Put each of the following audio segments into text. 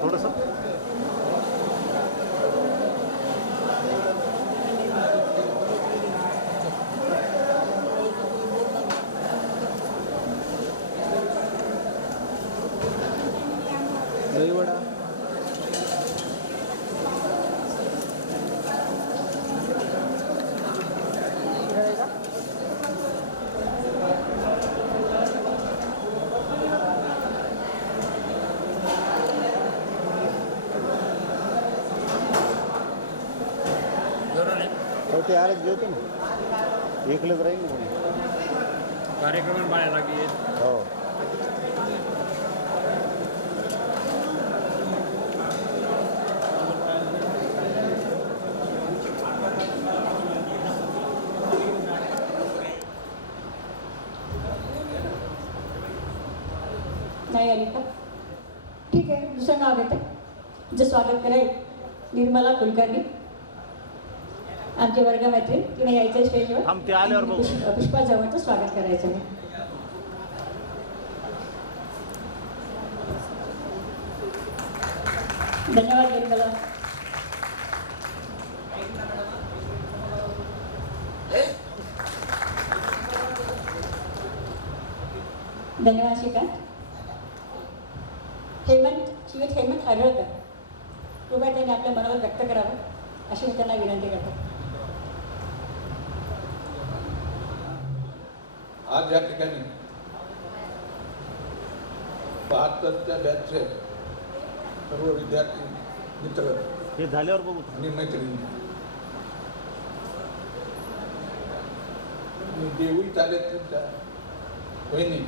थोडंसं दहीवडा ते आरच जेवतो ना एकलंच राहील ना कार्यक्रम बाहेर लागली हो नाही आली का ठीक आहे दुसरं नाव घेते जे स्वागत करेल निर्मला कुलकर्णी आमचे वर्गमैत्रीण तिने यायचं स्टेजवर ते आल्यावर बघू पुष्पाजवळचं स्वागत करायचं आहे धन्यवाद निर्मला धन्यवाद श्रीकांत श्रीयुत हेमंत हरळकर कृपया त्यांनी आपल्या मनावर व्यक्त करावं अशी मी त्यांना विनंती करतो आज या ठिकाणी 72च्या बॅचचे सर्व विद्यार्थी मित्र हे झाल्यावर बघू आणि मैत्रिणी देऊळी आलेत तुमच्या बहिणी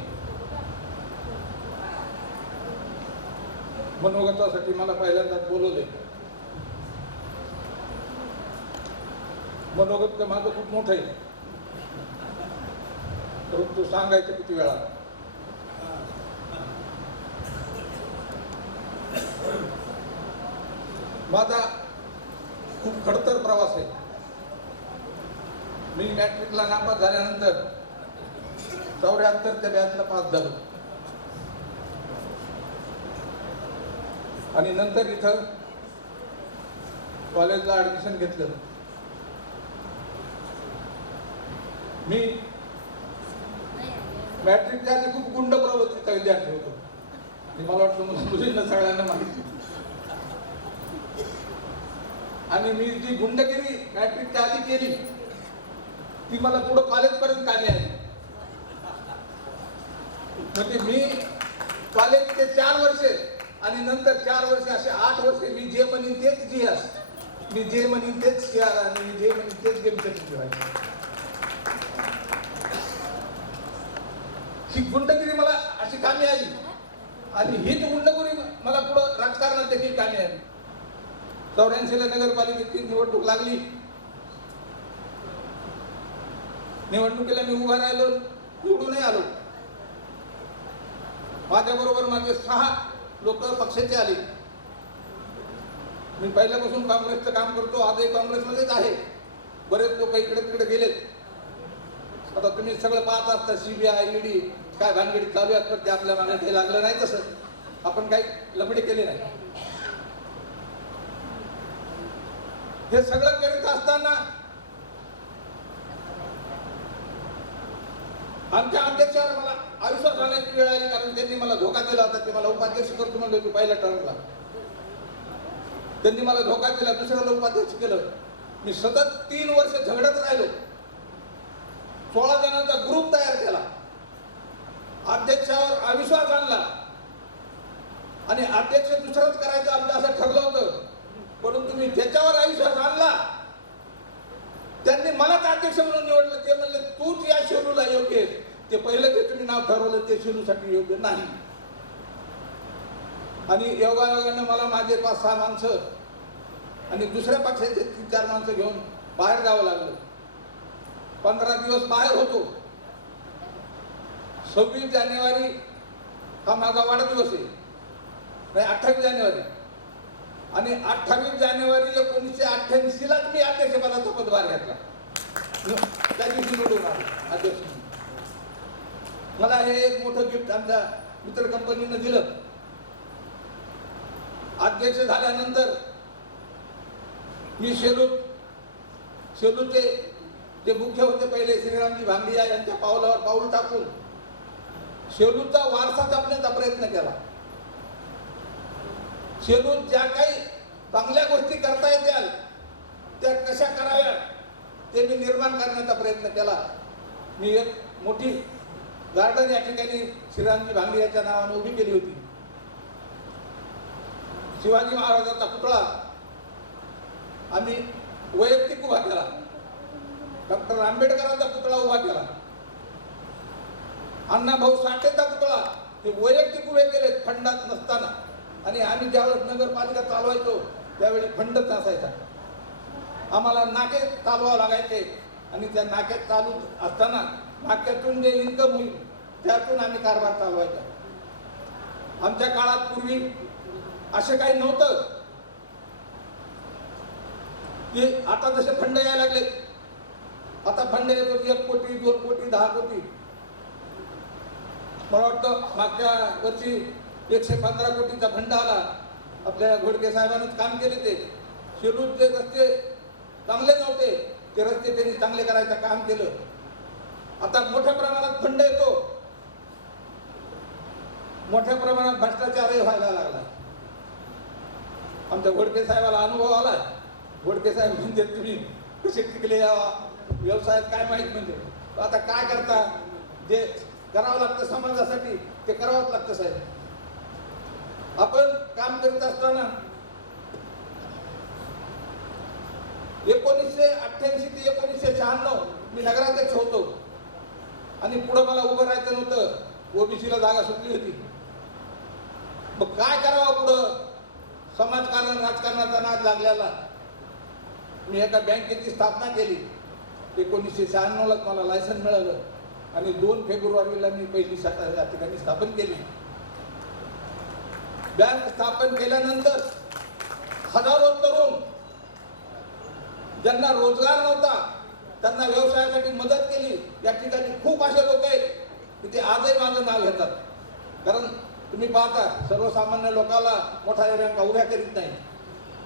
मनोगतासाठी मला पहिल्यांदाच बोलवले मनोगत तर माझं खूप मोठं आहे परंतु सांगायचं किती वेळा माझा खूप खडतर प्रवास आहे मी मॅट्रिकला नापास झाल्यानंतर 74च्या बॅचला पास झालो आणि नंतर इथं कॉलेजला ऍडमिशन घेतलं मी मॅट्रिकच्या आधी खूप गुंड प्रवृत्तीचा विद्यार्थी होतो मला वाटतं मला मुलींना सगळ्यांना माहिती आणि मी जी गुंडगिरी मॅट्रिकच्या आधी केली ती मला पुढं कॉलेजपर्यंत कामी आली म्हणजे मी कॉलेजचे 4 वर्षे आणि नंतर 4 वर्षे असे 8 वर्षे मी जे म्हणीन तेच इतिहास मी जे म्हणीन तेच खेळ आणि मी जे म्हणीन तेच गेमसाठी खेळायचे ही गुंडगिरी मला अशी कामी आली आणि हीच गुंडगिरी मला पुढं राजकारणात देखील कामी आली 84ला नगरपालिकेची निवडणूक लागली निवडणुकीला मी उभा राहिलो निवडूनही आलो माझ्याबरोबर माझे 6 लोक पक्षाचे आले मी पहिल्यापासून काँग्रेसचं काम करतो आजही काँग्रेसमध्येच आहे बरेच लोक इकडे तिकडे गेलेत आता तुम्ही सगळं पाहत असता सीबीआय ईडी काय भानगडी चालू आहेत पण ते आपल्या मागे काही लागलं नाही तसं आपण काही लफडे केले नाही हे सगळं करीत असताना आमच्या अध्यक्षावर मला आयुष्यात राहण्याची वेळ आली कारण त्यांनी मला धोका दिला होता की मला उपाध्यक्ष करतो म्हणलं होतं पहिल्या टर्मला त्यांनी मला धोका दिला दुसऱ्याला उपाध्यक्ष केलं मी सतत 3 वर्ष झगडत राहिलो 16 जणांचा ग्रुप तयार केला अध्यक्षावर अविश्वास आणला आणि अध्यक्ष दुसरंच करायचं आमचं असं ठरलं होतं परंतु मी ज्याच्यावर अविश्वास आणला त्यांनी मलाच अध्यक्ष म्हणून निवडलं ते म्हणले तूच या शेड्यूलला योग्य आहे ते पहिलं जे तुम्ही नाव ठरवलं ते शेड्यूलसाठी योग्य नाही आणि योगायोगानं मला माझे 5-6 माणसं आणि दुसऱ्या पक्षाचे 3-4 माणसं घेऊन बाहेर जावं लागलं 15 दिवस बाहेर होतो 26 जानेवारी हा माझा वाढदिवस आहे नाही 28 जानेवारी आणि 28 जानेवारी 1988 लाच मी अध्यक्षपदाचा पदभार घेतला त्या दिवशी निवडून आलो अध्यक्ष मला हे एक मोठं गिफ्ट आमच्या मित्र कंपनीनं दिलं अध्यक्ष झाल्यानंतर मी शेलूचे जे मुख्य होते पहिले श्रीरामजी भांगडिया यांच्या पावलावर पाऊल टाकून शेलूचा वारसा जपण्याचा प्रयत्न केला. शेलूत ज्या काही चांगल्या गोष्टी करता येतील त्या कशा कराव्या ते मी निर्माण करण्याचा प्रयत्न केला. मी एक मोठी गार्डन या ठिकाणी श्रीरामजी भांगडियाच्या नावाने उभी केली होती. शिवाजी महाराजांचा पुतळा आम्ही वैयक्तिक उभा केला. डॉक्टर आंबेडकरांचा पुतळा उभा केला. अण्णाभाऊ साठेचा पुतळा हे वैयक्तिक उभे केले फंडात नसताना. आणि आम्ही ज्यावेळेस नगरपालिका चालवायचो त्यावेळी फंडच नसायचा. आम्हाला नाके चालवावं लागायचे आणि त्या नाक्यात चालू असताना नाक्यातून जे इन्कम होईल त्यातून आम्ही कारभार चालवायचा. आमच्या काळात पूर्वी असं काही नव्हतं की आता जसे फंड यायला लागले. आता फंड येतो 1 कोटी 2 कोटी 10 कोटी. मला वाटतं मागच्या वर्षी 115 कोटीचा फंड आला. आपल्या घोडके साहेबांनीच काम केले. ते शेलूरचे रस्ते चांगले नव्हते, ते रस्ते त्यांनी चांगले करायचं काम केलं. आता मोठ्या प्रमाणात फंड येतो, मोठ्या प्रमाणात भ्रष्टाचारही व्हायला लागला. आमच्या घोडके साहेबाला अनुभव आला. घोडके साहेब म्हणजे तुम्ही कसे टिकले या व्यवसायात काय माहीत. म्हणजे आता काय करता, जे करावं लागतं समाजासाठी ते करावंच लागतं साहेब. आपण काम करीत असताना 1988 ते 1996 मी नगराध्यक्ष होतो आणि पुढं मला उभं राहायचं नव्हतं. ओबीसीला जागा सुटली होती. मग काय करावं पुढं, समाजकारण राजकारणाचा नाद लागलेला. मी एका बँकेची स्थापना केली. 1996 मला लायसन मिळालं आणि 2 फेब्रुवारीला मी पहिली शाखा या ठिकाणी स्थापन केली. बँक स्थापन केल्यानंतर हजारो तरुण ज्यांना रोजगार नव्हता त्यांना व्यवसायासाठी मदत केली. या ठिकाणी खूप असे लोक आहेत की ते आजही माझं नाव घेतात. कारण तुम्ही पाहता सर्वसामान्य लोकांना मोठ्या बँका उभ्या करीत नाही.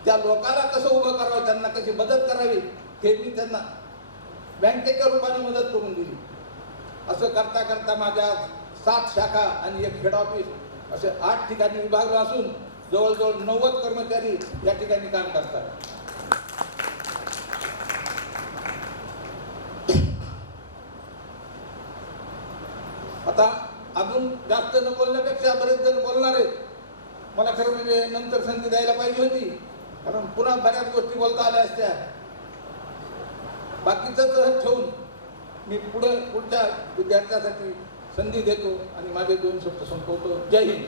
त्या लोकांना कसं उभं करावं, त्यांना कशी मदत करावी हे मी त्यांना बँकेच्या रूपाने मदत करून दिली. असं करता करता माझ्या 7 शाखा आणि 1 हेड ऑफिस असे 8 ठिकाणी विभागलं असून जवळजवळ 90 कर्मचारी या ठिकाणी काम करतात. आता अजून जास्त न बोलण्यापेक्षा बरेच जण बोलणार आहेत. मला खरं म्हणजे नंतर संधी द्यायला पाहिजे होती, कारण पुन्हा बऱ्याच गोष्टी बोलता आल्या असत्या. बाकीचं ठेवून मी पुढच्या विद्यार्थ्यासाठी संधी देतो आणि माझे 2 शब्द संपवतो. जय हिंद.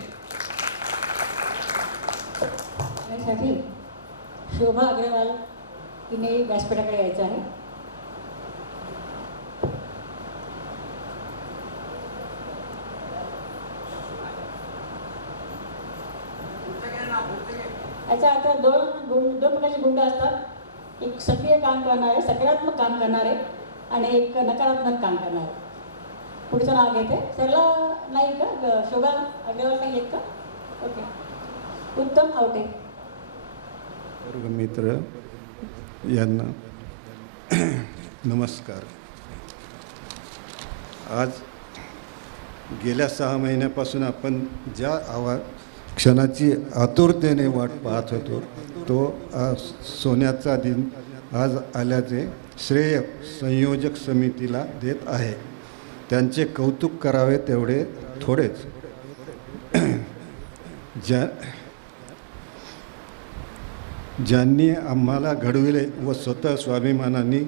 त्यासाठी शोभा अग्रवाल हिने व्यासपीठाकडे यायचं आहे. याच्या आता दोन प्रकारचे गुंड असतात. एक सक्रिय काम करणारे, सकारात्मक काम करणारे आणि एक नकारात्मक काम करणारे. पुढचं नाव घेते. त्याला नाही का शोभा अग्रवाल नाही येत का? ओके. उत्तम आवटे. वर्गमित्र यांना नमस्कार. आज गेल्या 6 महिन्यापासून आपण ज्या क्षणाची आतुरतेने वाट पाहत होतो तो आज सोन्याचा दिन आज आल्याचे श्रेय संयोजक समितीला देत आहे. त्यांचे कौतुक करावे तेवढे थोडेच. ज्यांनी आम्हाला घडविले व स्वतः स्वाभिमानाने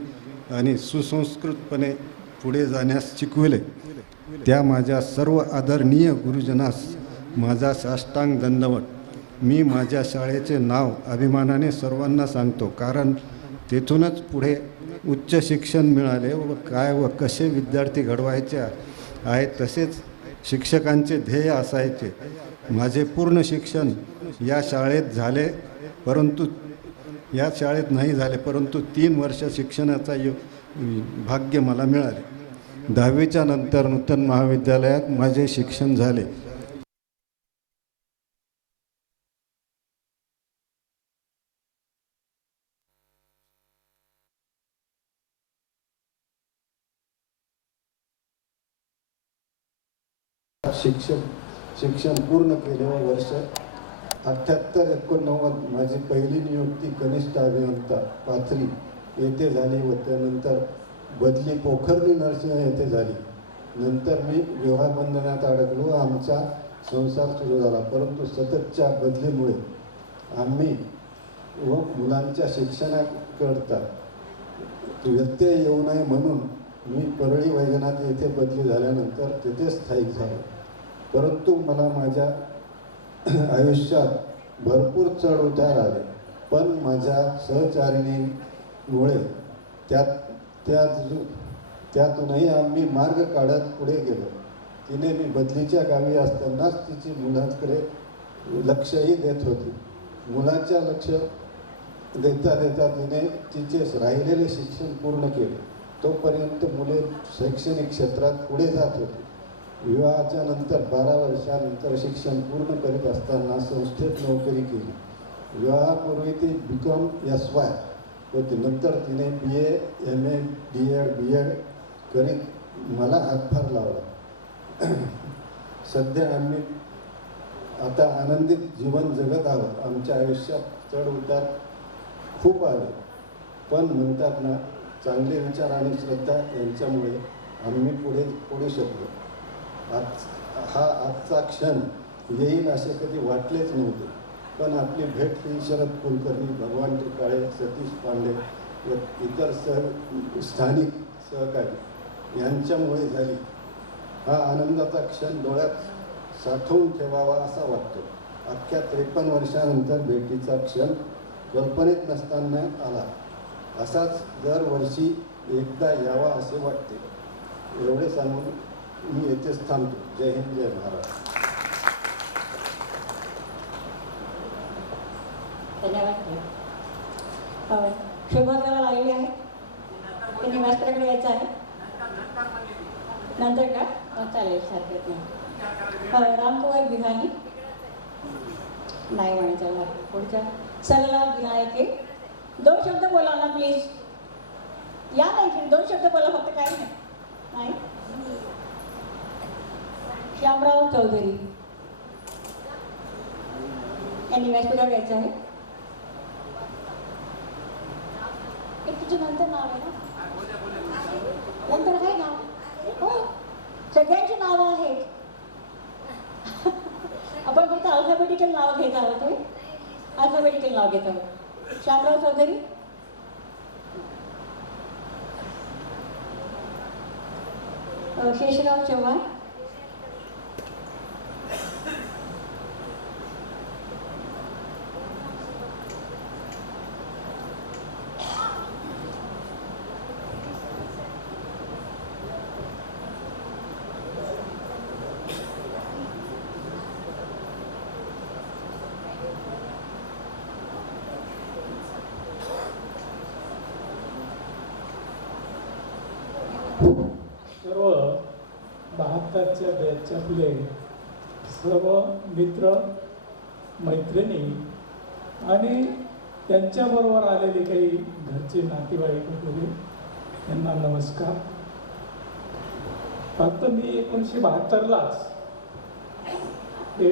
आणि सुसंस्कृतपणे पुढे जाण्यास शिकविले त्या माझ्या सर्व आदरणीय गुरुजनास माझा साष्टांग दंडवत. मी माझ्या शाळेचे नाव अभिमानाने सर्वांना सांगतो, कारण तेथूनच पुढे उच्च शिक्षण मिळाले व काय व कसे विद्यार्थी घडवायचे आहे तसेच शिक्षकांचे ध्येय असायचे. माझे पूर्ण शिक्षण या शाळेत झाले, परंतु या शाळेत नाही झाले, परंतु 3 वर्ष शिक्षणाचा भाग्य मला मिळाले. 10वीच्या नंतर नूतन महाविद्यालयात माझे शिक्षण झाले. शिक्षण पूर्ण केले व वर्ष 78-89 माझी पहिली नियुक्ती कनिष्ठ अभियंता पाथरी येथे झाली व त्यानंतर बदली पोखर्णी नरसिंह येथे झाली. नंतर मी विवाहबंधनात अडकलो. आमचा संसार सुरू झाला, परंतु सततच्या बदलीमुळे आम्ही व मुलांच्या शिक्षणाकरता व्यत्यय येऊ नये म्हणून मी परळी वैजनाथ येथे बदली झाल्यानंतर तेथे स्थायिक झालो. परंतु मला माझ्या आयुष्यात भरपूर चढ उतार आले, पण माझ्या सहचारिणीमुळे त्यातूनही आम्ही मार्ग काढत पुढे गेलो. तिने मी बदलीच्या गावी असतानाच तिची मुलांकडे लक्षही देत होती. मुलांच्या लक्ष देता देता तिने तिचे राहिलेले शिक्षण पूर्ण केले. तोपर्यंत मुले शैक्षणिक क्षेत्रात पुढे जात होते. विवाहाच्या नंतर 12 वर्षानंतर शिक्षण पूर्ण करीत असताना संस्थेत नोकरी केली. विवाहापूर्वी ती BCom SY होती. नंतर तिने BA MA DED BEd करीत मला हातभार लावला. सध्या आम्ही आता आनंदित जीवन जगत आहोत. आमच्या आयुष्यात चढ उतार खूप आले, पण म्हणतात ना, चांगले विचार आणि श्रद्धा यांच्यामुळे आम्ही पुढे शकलो. आजचा क्षण येईल असे कधी वाटलेच नव्हते, पण आपली भेट ही शरद कुलकर्णी, भगवान त्रिकाळे, सतीश पांडे व इतर स्थानिक सहकारी यांच्यामुळे झाली. हा आनंदाचा क्षण डोळ्यात साठवून ठेवावा असा वाटतो. अख्ख्या 53 वर्षानंतर भेटीचा क्षण कल्पनेत नसताना आला. असाच दरवर्षी एकदा यावा असे वाटते. एवढे सांगून मी येथेच थांबतो. जय हिंद, जय महाराष्ट्र. धन्यवाद. शुभमंगल आलेले आहे, त्यांनी व्यासपीठाकडे यायचं आहे. नंतर का चालेल, सारखेच नाही. रामकुमार बिहानी नाही म्हणायचं. पुढच्या सरला विनायके 2 शब्द बोला ना प्लीज. या नाही 2 शब्द बोला फक्त, काय नाही. श्यामराव चौधरी यांनी व्यासपीठावर यायचं आहे. तुझं नंतर नाव आहे ना, नंतर आहे नाव. हो, सगळ्यांची नावं आहेत. आपण फक्त अल्फाबेटिकल नाव घेत आहोत. अल्फाबेटिकल नाव घेत आहोत. श्यामराव चौधरी, शेषराव चव्हाण, सर्व 72च्या बॅचच्यातले सर्व मित्र मैत्रिणी आणि त्यांच्याबरोबर आलेले काही घरचे नातेवाईक वगैरे यांना नमस्कार. फक्त मी 1972लाच हे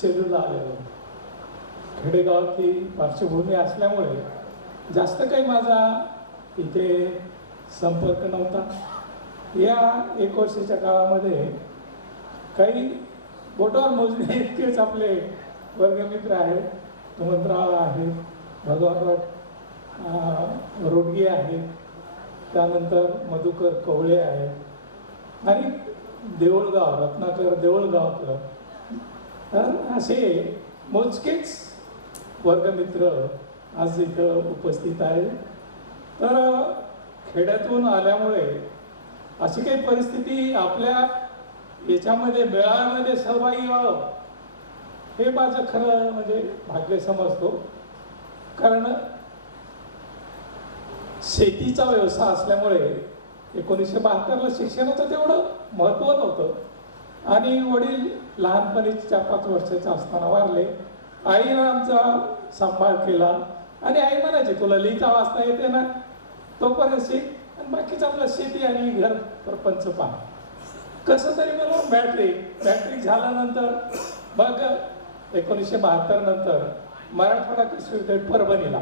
शेलूला आलेलो. खेडेगावातली पार्श्वभूमी असल्यामुळे जास्त काही माझा इथे संपर्क नव्हता. या 1 वर्षाच्या काळामध्ये काही बोटावर मोजणे इतकेच आपले वर्गमित्र आहेत. सुमंतराव आहेत, भगवानराव रोडगे आहेत, त्यानंतर मधुकर कवळे आहेत आणि देऊळगाव रत्नाकर देऊळगावकर, तर असे मोजकेच वर्गमित्र आज इथं उपस्थित आहेत. तर खेड्यातून आल्यामुळे अशी काही परिस्थिती आपल्या याच्यामध्ये मेळाव्यामध्ये सहभागी व्हावं हे माझं खरं म्हणजे भाग्य समजतो. कारण शेतीचा व्यवसाय असल्यामुळे 1972ला शिक्षणाचं तेवढं महत्त्व नव्हतं आणि वडील लहानपणी 4-5 वर्षाचे असताना वारले. आईनं आमचा सांभाळ केला आणि आई म्हणायची, तुला लिहिता वाचता येते ना, तोपर्यंत शिक आणि बाकीचं आपलं शेती आणि घर प्रपंच पहा. कसं तरी मला मॅट्रिक झाल्यानंतर मग 1972 नंतर मराठवाडा कृषी विद्यापीठ परभणीला,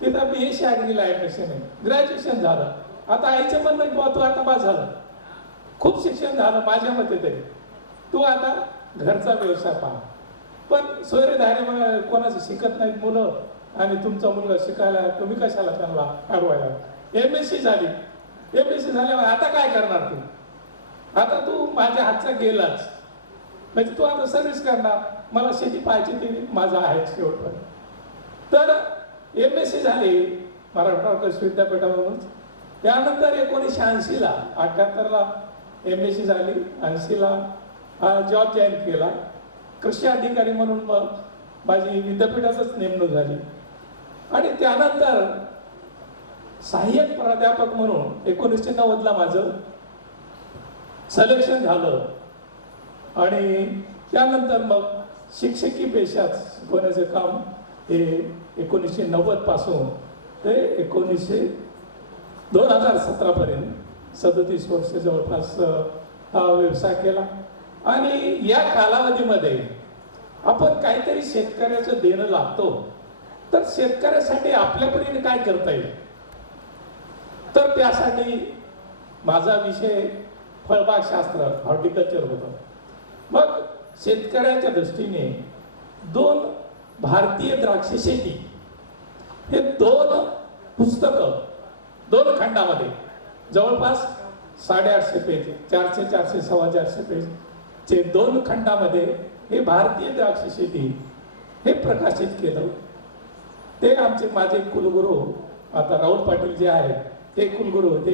तिथं BSc ॲग्रीला ॲडमिशन आहे, ग्रॅज्युएशन झालं. आता आईचं म्हणणं की तू आता बस झालं, खूप शिक्षण झालं माझ्या मते तरी, तू आता घरचा व्यवसाय पहा. पण सोयरेधारे कोणाचं शिकत नाहीत मुलं, आणि तुमचा मुलगा शिकायला तुम्ही कशाला त्यांना अडवायला. MSc झाली, MSc झाल्यावर आता काय करणार तू? आता तू माझ्या हातचा गेलाच, म्हणजे तू आता सर्व्हिस करणार. मला शेती पाहिजे ती माझा आहे शेवटपर्यंत. तर MSc झाली मराठवाडा कृषी विद्यापीठामधून. त्यानंतर 1980ला 78ला MSc झाली, 80ला जॉब जॉईन केला कृषी अधिकारी म्हणून. मग माझी विद्यापीठातच नेमणूक झाली, आणि त्यानंतर सहाय्यक प्राध्यापक म्हणून 1990ला माझं सिलेक्शन झालं. आणि त्यानंतर मग शिक्षकी पेशात शिकवण्याचं काम हे 1990 पासून ते 2017 पर्यंत 37 वर्ष जवळपास हा व्यवसाय केला. आणि या कालावधीमध्ये आपण काहीतरी शेतकऱ्याचं देणं लागतो, तर शेतकऱ्यासाठी आपल्या परीने काय करता येईल, तर त्यासाठी माझा विषय फळबागशास्त्र हॉर्टिकल्चर होतं. मग शेतकऱ्याच्या दृष्टीने 2 भारतीय द्राक्ष शेती हे 2 पुस्तकं 2 खंडामध्ये जवळपास 850 पेज, 400 सव्वा 400 पेजचे 2 खंडामध्ये हे भारतीय द्राक्ष शेती हे प्रकाशित केलं. ते माझे कुलगुरू आता राऊत पाटील जे आहेत ते कुलगुरू होते,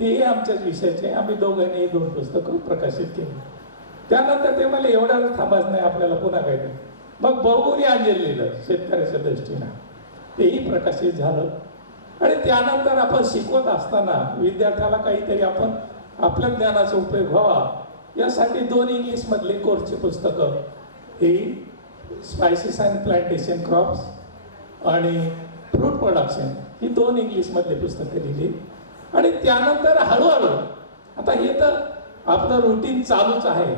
तेही आमच्याच विषयाचे. आम्ही दोघांनी 2 पुस्तकं प्रकाशित केली. त्यानंतर ते मला एवढ्याच थांबायचं नाही, आपल्याला पुन्हा काहीतरी. मग बहुगुणी अंजली लिहिलं शेतकऱ्याच्या दृष्टीनं, तेही प्रकाशित झालं. आणि त्यानंतर आपण शिकवत असताना विद्यार्थ्याला काहीतरी आपण आपल्या ज्ञानाचा उपयोग व्हावा यासाठी 2 इंग्लिशमधले कोर्सची पुस्तकं ही स्पायसेस अँड प्लांटेशन क्रॉप्स आणि फ्रूट प्रोडक्शन ही 2 इंग्लिशमधले पुस्तकं लिहिली. आणि त्यानंतर हळूहळू आता हे तर आपलं रुटीन चालूच आहे.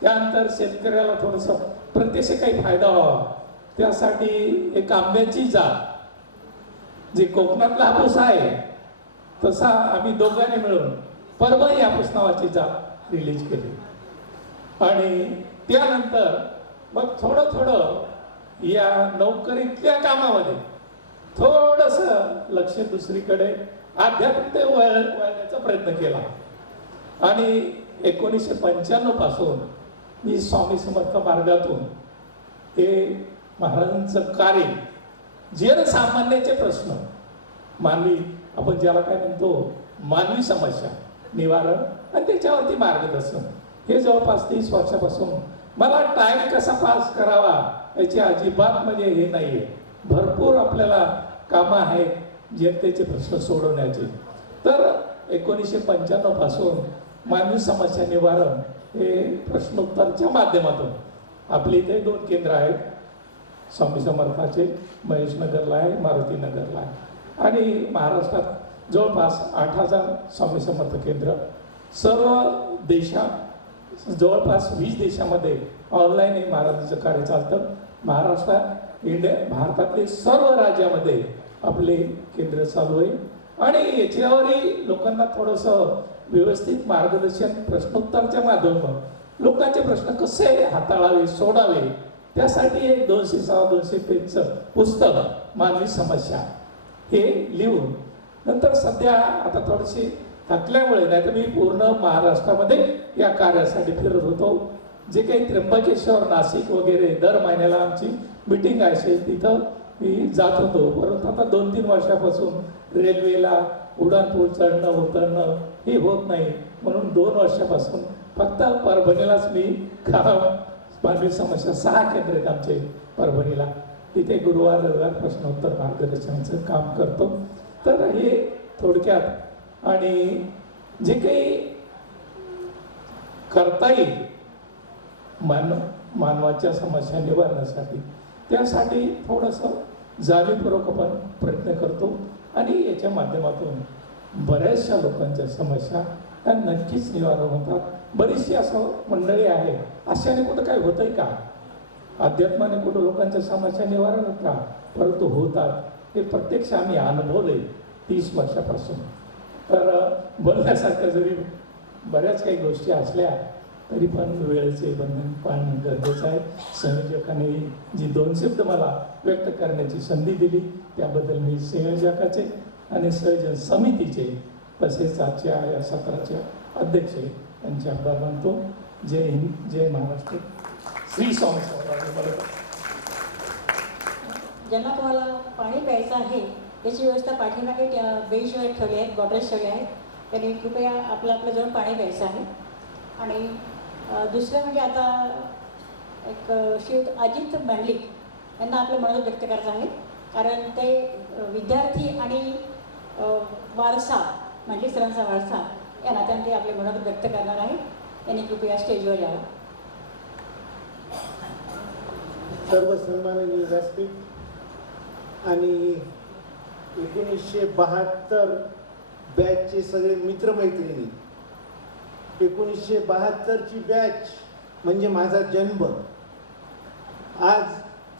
त्यानंतर शेतकऱ्याला थोडंसं प्रत्यक्ष काही फायदा व्हावा त्यासाठी एक आंब्याची जात जे कोकणातला हापूस आहे तसा आम्ही दोघांनी मिळून परभणी हापूस नावाची जात रिलीज केली. आणि त्यानंतर मग थोडं या नोकरीतल्या कामामध्ये थोडंसं लक्ष दुसरीकडे आध्यात्मिक वळण्याचा प्रयत्न केला. आणि 1995 पासून मी स्वामी समर्थ मार्गातून हे महाराजांचं कार्य जनसामान्याचे प्रश्न मानवी आपण ज्याला काय म्हणतो मानवी समस्या निवारण आणि त्याच्यावरती मार्गदर्शन हे जवळपास 30 वर्षापासून मला टाइम कसा पास करावा याची अजिबात म्हणजे हे नाहीये. भरपूर आपल्याला कामं आहेत जनतेचे प्रश्न सोडवण्याचे. तर 1995 पासून मानवी समस्या निवारण हे प्रश्नोत्तरच्या माध्यमातून आपले इथे 2 केंद्र आहेत. स्वामी समर्थाचे महेशनगरला आहे, मारुतीनगरला आहे. आणि महाराष्ट्रात जवळपास 8000 स्वामी समर्थ केंद्र सर्व देशात जवळपास 20 देशामध्ये ऑनलाईन हे महाराजांचं कार्य चालतं. महाराष्ट्रात भारतातले सर्व राज्यामध्ये आपले केंद्र चालू आहे. आणि याच्यावरही लोकांना थोडंसं व्यवस्थित मार्गदर्शन प्रश्नोत्तरच्या माध्यमातून लोकांचे प्रश्न कसे हाताळावे सोडावे त्यासाठी एक 200 पेजचं पुस्तक मानवी समस्या हे लिहून नंतर सध्या आता थोडीशी थकल्यामुळे नाही तर मी पूर्ण महाराष्ट्रामध्ये या कार्यासाठी फिरत होतो. जे काही त्र्यंबकेश्वर नाशिक वगैरे दर महिन्याला आमची मीटिंग असेल तिथं मी जात होतो. परंतु आता 2-3 वर्षापासून रेल्वेला उड्डाणपूल चढणं उतरणं हे होत नाही म्हणून 2 वर्षापासून फक्त परभणीलाच मी मानवी समस्या 6 केंद्र आहेत आमचे परभणीला. तिथे गुरुवार रविवार प्रश्नोत्तर मार्गदर्शनाचं काम करतो. तर हे थोडक्यात आणि जे काही करता येईल मानवाच्या समस्या निवारण्यासाठी त्यासाठी थोडंसं जाणीवपूर्वक आपण प्रयत्न करतो. आणि याच्या माध्यमातून बऱ्याचशा लोकांच्या समस्या त्या नक्कीच निवारण होतात. बरीचशी असं मंडळी आहे, अशाने कुठं काय होतंय का? अध्यात्माने कुठं लोकांच्या समस्या निवारण होत का? परंतु होतात. हे प्रत्यक्ष आम्ही अनुभवले 30 वर्षापासून. तर बोलण्यासारखं जरी बऱ्याच काही गोष्टी असल्या तरी पण वेळेचे बंधन पाळणं गरजेचं आहे. संयोजकाने जी 2 शब्द मला व्यक्त करण्याची संधी दिली त्याबद्दल मी संयोजकाचे आणि संयोजन समितीचे तसेच आजच्या या सत्राच्या अध्यक्ष यांचे आभार मानतो. जय हिंद, जय महाराष्ट्र. श्री स्वामी समर्थ. ज्यांना तुम्हाला पाणी प्यायचं आहे याची व्यवस्था पाठीमागे त्या बेंचवर ठेवली आहेत, बॉटल्स ठेवल्या आहेत. त्यांनी कृपया आपलं जाऊन पाणी प्यायचं आहे. आणि दुसरं म्हणजे आता एक श्रीयुत अजित मंडलिक यांना आपलं मनोगत व्यक्त करायचं आहे. कारण ते विद्यार्थी आणि वारसा मंडलिक सरांचा वारसा या नात्याने ते आपले मनोगत व्यक्त करणार आहे. त्यांनी कृपया स्टेजवर यावं. सर्व सन्माननीय व्यासपीठ आणि 1972 बॅचचे सगळे मित्रमैत्रिणी, 1972ची बॅच म्हणजे माझा जन्म. आज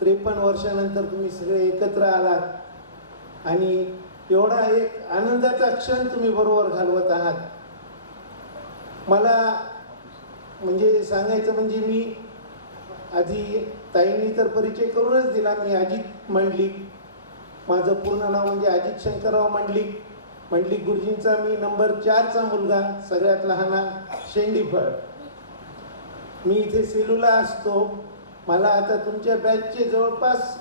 53 वर्षानंतर तुम्ही सगळे एकत्र आलात आणि एवढा एक आनंदाचा क्षण तुम्ही बरोबर घालवत आहात. मला म्हणजे सांगायचं म्हणजे मी आधी ताईंनी तर परिचय करूनच दिला. मी अजित मंडलिक, माझं पूर्ण नाव म्हणजे अजित शंकरराव मंडलिक. मंडलिक गुरुजींचा मी नंबर 4चा मुलगा, सगळ्यात लहाना शेंडीफळ. मी इथे सेलूला असतो. मला आता तुमच्या बॅचचे जवळपास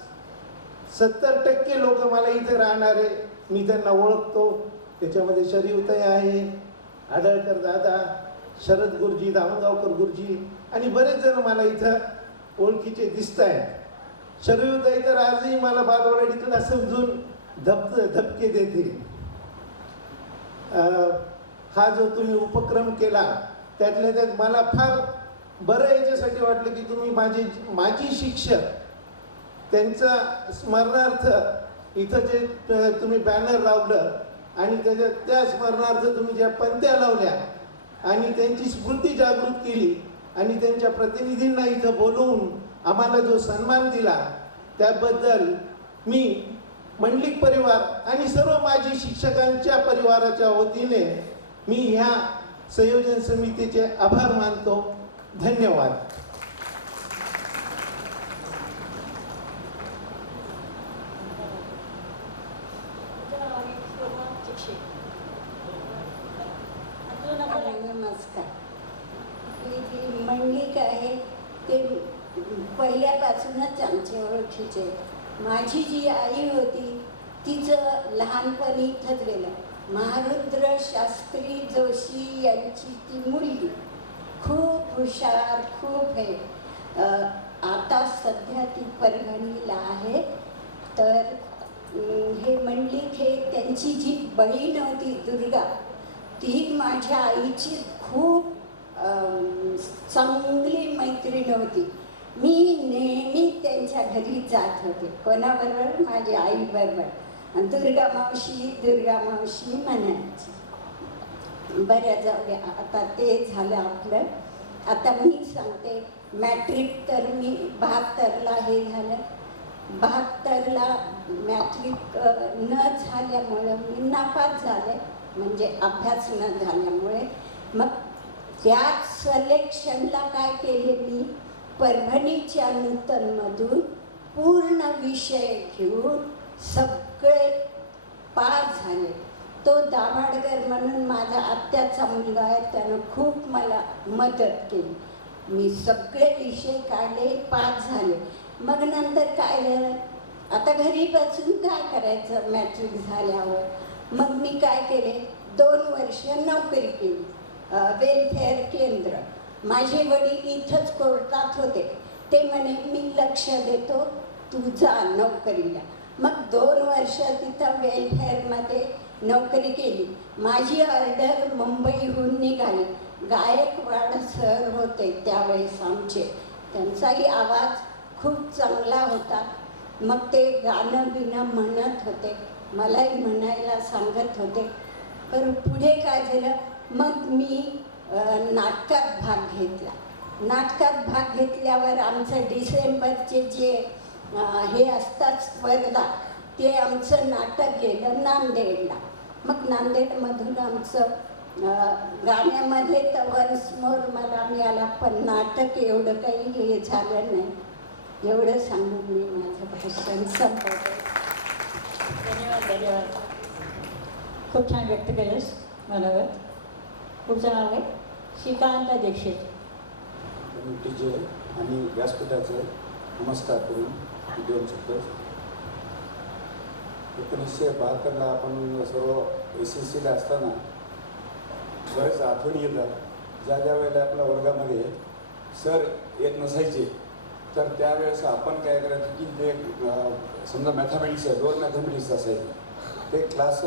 70% लोक मला इथे राहणारे मी त्यांना ओळखतो. त्याच्यामध्ये शरीफताई आहे, आडळकर दादा, शरद गुरुजी, दामणगावकर गुरुजी आणि बरेच जण मला इथं ओळखीचे दिसत आहेत. शरीफताई तर आजही मला बालवाडीतला समजून धपके देते. हा जो तुम्ही उपक्रम केला त्यातल्या त्यात मला फार बरं याच्यासाठी वाटलं की तुम्ही माझी शिक्षक त्यांचा स्मरणार्थ इथं जे तुम्ही बॅनर लावलं आणि त्या स्मरणार्थ तुम्ही ज्या पंत्या लावल्या आणि त्यांची स्मृती जागृत केली आणि त्यांच्या प्रतिनिधींना इथं बोलवून आम्हाला जो सन्मान दिला त्याबद्दल मी मंडलिक परिवार आणि सर्व माजी शिक्षकांच्या परिवाराच्या वतीने मी ह्या संयोजन समितीचे आभार मानतो. धन्यवाद. नमस्कार. ही जी मंडलिक आहे ते पहिल्यापासूनच आमच्या ओळखीचे. माझी जी आई होती तिचं लहानपणी इथंच गेलं. महारुद्र शास्त्री जोशी यांची ती मुलगी खूप हुशार, खूप हे. आता सध्या ती परभणीला आहे. तर हे मंडलिक हे त्यांची जी बहीण होती दुर्गा, ती माझ्या आईची खूप चांगली मैत्रीण होती. मी नेहमी त्यांच्या घरी जात होते. कोणाबरोबर? माझ्या आईबरोबर. दुर्गा मावशी म्हणायची. बऱ्या जाऊ द्या, आता ते झालं आपलं. आता मी सांगते, मॅट्रिक तर मी 72ला हे झालं. 72ला मॅट्रिक न झाल्यामुळं मी नापास झाले, म्हणजे अभ्यास न झाल्यामुळे. मग त्याच सिलेक्शनला काय केले मी, परभणीच्या नूतनमधून पूर्ण विषय घेऊन सगळे पास झाले. तो दाभाडकर म्हणून माझा आत्याचा मुलगा आहे, त्यानं खूप मला मदत केली. मी सगळे विषय काढले, पास झाले. मग नंतर काय झालं, आता घरी बसून काय करायचं मॅट्रिक झाल्यावर. मग मी काय केले, 2 वर्ष नोकरी केली वेलफेअर केंद्र. माझे वडील इथंच कोर्टात होते. ते म्हणे मी लक्ष देतो, तू जा नोकरीला. मग 2 वर्ष तिथं वेलफेअरमध्ये नोकरी केली. माझी ऑर्डर मुंबईहून निघाली. गायकवाड सर होते त्यावेळेस आमचे, त्यांचाही आवाज खूप चांगला होता. मग ते गाणं बिणं म्हणत होते, मलाही म्हणायला सांगत होते. पण पुढे काय झालं, मग मी नाटकात भाग घेतला. नाटकात भाग घेतल्यावर आमचं डिसेंबरचे जे हे असतात स्पर्धा, ते आमचं नाटक गेलं नांदेडला. मग नांदेडमधून आमचं गाण्यामध्ये तर वन्स मोर मला मिळाला, पण नाटक एवढं काही हे झालं नाही. एवढं सांगून मी माझं भाषण संपवते. धन्यवाद धन्यवाद. खूप छान व्यक्त केलंस मनोगत. पुढचं नाव आहे श्रीकांत दीक्षित. कमिटीचे आणि व्यासपीठाचे नमस्कार करून 2 शब्द. 1972ला आपण सर्व SSCला असताना बरेच आठवणी येतात. ज्या ज्या वेळेला आपल्या वर्गामध्ये सर येत नसायचे, तर त्यावेळेस आपण काय करायचं की जे समजा मॅथमॅटिक्स आहे, 2 मॅथमॅटिक्स असायचे, ते क्लास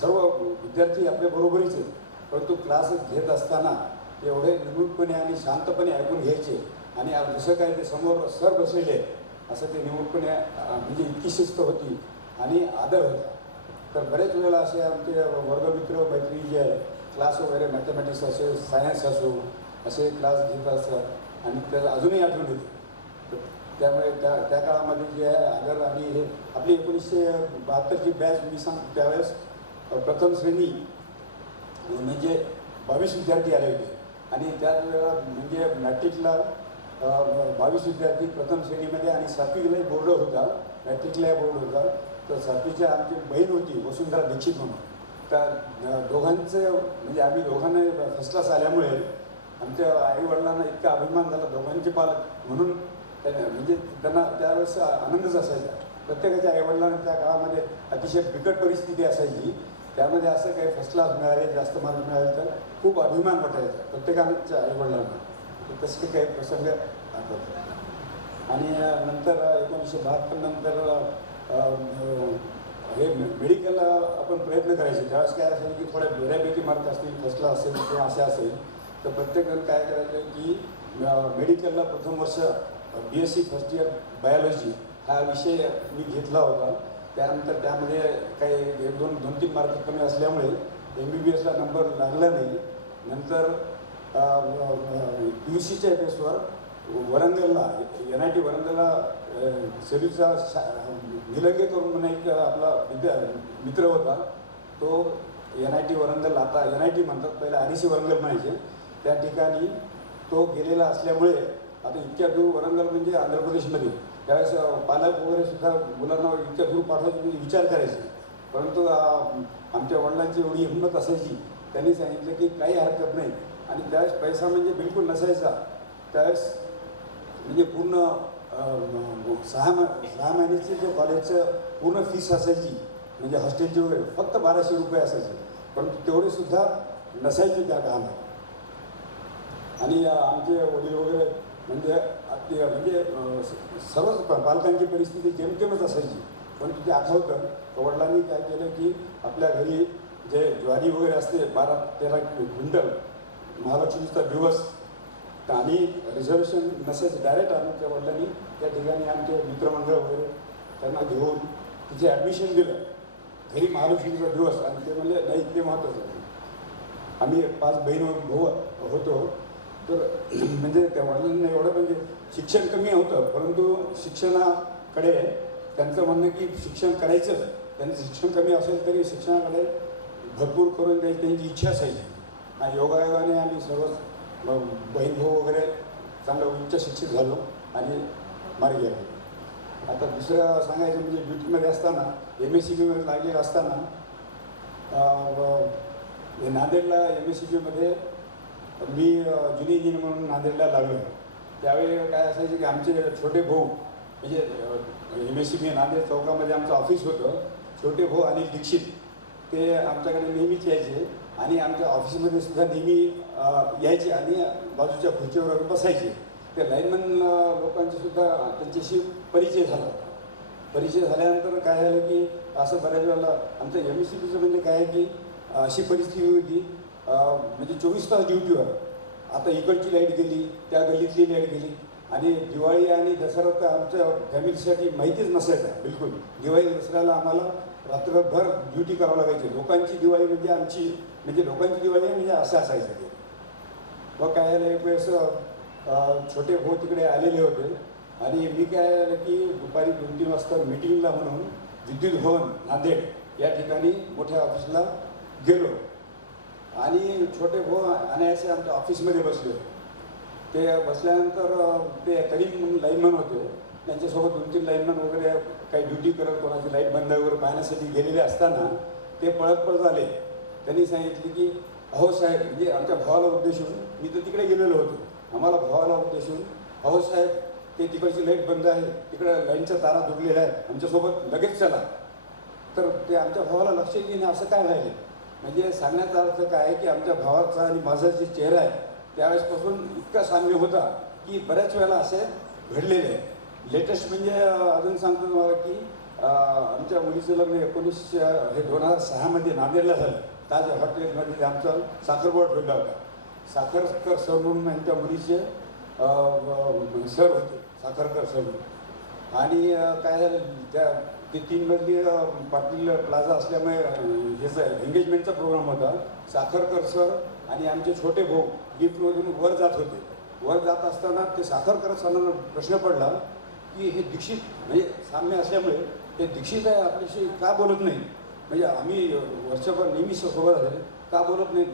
सर्व विद्यार्थी आपल्या बरोबरीच आहेत, परंतु क्लास घेत असताना एवढे निमूटपणे आणि शांतपणे ऐकून घ्यायचे. आणि जसं काय ते समोर सर बसलेले असं ते निमूटपणे, म्हणजे इतकी शिस्त होती आणि आदर होता. तर बरेच वेळेला असे आमचे वर्गमित्र मैत्रिणी जे आहे, क्लास वगैरे मॅथमॅटिक्स असो, सायन्स असो, असे क्लास घेत असतात आणि त्याला अजूनही आठवण येते. त्यामुळे त्या काळामध्ये जे आहे आदर आणि हे आपली 1972ची बॅच मी सांगतो, त्यावेळेस प्रथम श्रेणी म्हणजे 22 विद्यार्थी आले होते. आणि त्याच वेळेला म्हणजे मॅट्रिकला 22 विद्यार्थी प्रथम श्रेणीमध्ये, आणि 7वीला बोर्ड होता, मॅट्रिकला बोर्ड होता. तर 7वीच्या आमची बहीण होती वसुंधरा दीक्षित म्हणून. त्या दोघांचं म्हणजे आम्ही दोघांना फर्स्ट क्लास आल्यामुळे आमच्या आईवडिलांना इतका अभिमान झाला, दोघांचे पालक म्हणून. म्हणजे त्यांना त्यावेळेस आनंदच असायचा. प्रत्येकाच्या आईवडिलांना त्या काळामध्ये अतिशय बिकट परिस्थिती असायची, त्यामध्ये असं काही फर्स्ट क्लास मिळाले, जास्त मार्क मिळाले तर खूप अभिमान वाटायचा प्रत्येकाच्या आईवडिलांना. तसे काही प्रसंग आठवतात. आणि नंतर 1972 नंतर हे मेडिकलला आपण प्रयत्न करायचे. त्यावेळेस काय असेल की थोड्या बऱ्यापैकी मार्क असतील, फर्स्ट क्लास असेल किंवा असे असेल, तर प्रत्येकजण काय करायचं की मेडिकलला प्रथम वर्ष BSc फर्स्ट इयर बायोलॉजी हा विषय मी घेतला होता. त्यानंतर त्यामध्ये काही 2-3 मार्क कमी असल्यामुळे MBBSला नंबर लागला नाही. नंतर PUCच्या बेसवर वरंगलला NIT वरंगलला सेलूचा निलंगे करून म्हणून एक आपला मित्र होता. तो NIT वरंगल, आता NIT म्हणतात, पहिला REC वरंगल म्हणायचे, त्या ठिकाणी तो गेलेला असल्यामुळे आता इतक्या दूर, वरंगल म्हणजे आंध्र प्रदेशमध्ये, त्यावेळेस पालक वगैरे सुद्धा मुलांना इतक्या दूर पाठवायचे विचार करायचे. परंतु आमच्या वडिलांची एवढी हिंमत असायची, त्यांनी सांगितलं की काही हरकत नाही. आणि त्यावेळेस पैसा म्हणजे बिलकुल नसायचा. त्यावेळेस म्हणजे पूर्ण 6 महिन्याची जे कॉलेजचं पूर्ण फीस असायची, म्हणजे हॉस्टेलची वगैरे फक्त 1200 रुपये असायचे, परंतु तेवढे सुद्धा नसायचे त्या काळात. आणि आमचे वडील वगैरे म्हणजे सर्वच पालकांची परिस्थिती जेमतेमच असायची. परंतु ते आठवतं, वडिलांनी काय केलं की आपल्या घरी जे ज्वारी वगैरे असते 12-13 क्विंटल, महालक्ष्मीचा दिवस, आणि रिझर्वेशन नसायचं, डायरेक्ट आमच्या वडिलांनी त्या ठिकाणी आमचे मित्रमंडळ वगैरे त्यांना घेऊन तिथे ॲडमिशन दिलं. घरी महालक्ष्मीचा दिवस, आणि ते म्हणजे नाही, ते महत्त्वाचं. आम्ही 5 बहीण भाऊ होतो. तर म्हणजे त्या वडिलांना एवढं म्हणजे शिक्षण कमी होतं, परंतु शिक्षणाकडे त्यांचं म्हणणं की शिक्षण करायचं. त्यांचं शिक्षण कमी असेल तरी शिक्षणाकडे भरपूर करून द्यायची त्यांची इच्छा असायची. आणि योगायोगाने आम्ही सर्वच बहीण भाऊ वगैरे चांगलं उच्च शिक्षित झालो आणि मार्गी आलो. आता दुसरं सांगायचं म्हणजे ड्युटीमध्ये असताना, MSCBमध्ये लागलेलं असताना नांदेडला MSCBमध्ये मी जुनी इंजिनियर म्हणून नांदेडला लागलो. त्यावेळी काय असायचं की आमचे छोटे भाऊ, म्हणजे MSCB नांदेड चौकामध्ये आमचं ऑफिस होतं, छोटे भाऊ अनिल दीक्षित, ते आमच्याकडे नेहमीच यायचे आणि आमच्या ऑफिसमध्ये सुद्धा नेहमी यायचे आणि बाजूच्या खुर्चीवर बसायचे. ते लाईनमन लोकांचे सुद्धा त्यांच्याशी परिचय झाला. परिचय झाल्यानंतर काय झालं की असं बऱ्याच वेळेला आमचं MSCBचं म्हणजे काय आहे की अशी परिस्थिती होती, म्हणजे 24 तास ड्युटीवर. आता इकडची लाईट गेली, त्या गल्लीतली लाईट गेली, आणि दिवाळी आणि दसरा तर आमच्या फॅमिलीसाठी माहितीच नसायचं बिलकुल. दिवाळी दसऱ्याला आम्हाला रात्रभर ड्युटी करावं लागायची. लोकांची दिवाळी म्हणजे आमची म्हणजे लोकांची दिवाळी आहे म्हणजे असं असायचं ते. मग काय झालं, एक वेळेस छोटे भाऊ तिकडे आलेले होते आणि मी काय झालं की दुपारी 2-3 वाजता मीटिंगला म्हणून विद्युत भवन नांदेड या ठिकाणी मोठ्या ऑफिसला गेलो आणि छोटे भाऊ अनायासे आमच्या ऑफिसमध्ये बसले. ते बसल्यानंतर ते करीम म्हणून लाईनमन होते, त्यांच्यासोबत 2-3 लाईनमन वगैरे काही ड्युटी करत कोणाची लाईट बंद वगैरे पाहण्यासाठी गेलेले असताना ते पळत आले. त्यांनी सांगितले की अहो साहेब, म्हणजे आमच्या भावाला उद्देशून, मी तर तिकडे गेलेलो होतो, आम्हाला भावाला उद्देशून, अहो साहेब ते तिकडची लाईट बंद आहे, तिकडे लाईनच्या तारा तुटलेल्या आहेत, आमच्यासोबत लगेच चला. तर ते आमच्या भावाला लक्ष येईल असं काय राहिले. म्हणजे सांगण्याचा अर्थ काय आहे की आमच्या भावाचा आणि माझा जे चेहरा आहे त्यावेळेसपासून इतका साम्य होता की बऱ्याच वेळेला असे घडलेले आहे. लेटेस्ट म्हणजे अजून सांगतो तुम्हाला की आमच्या मुलीचं लग्न 2006मध्ये नांदेडला झालं. ताज हॉटेलमध्ये आमचा साखरपुडा ठेवला होता. साखरकर सर म्हणून यांच्या मुलीचे सर होते, साखरकर सर म्हणून. आणि काय झालं, ते 3 मजली पाटील प्लाझा असल्यामुळे ह्याचा एंगेजमेंटचा प्रोग्राम होता. साखरकर सर आणि आमचे छोटे भाऊ लिफ्टमधून वर जात होते. वर जात असताना ते साखरकर सरांना प्रश्न पडला की हे दीक्षित, म्हणजे साम्य असल्यामुळे ते दीक्षित आहे आपल्याशी का बोलत नाही, म्हणजे आम्ही वर्षभर नेहमी सोबत झाले का बोलत नाही.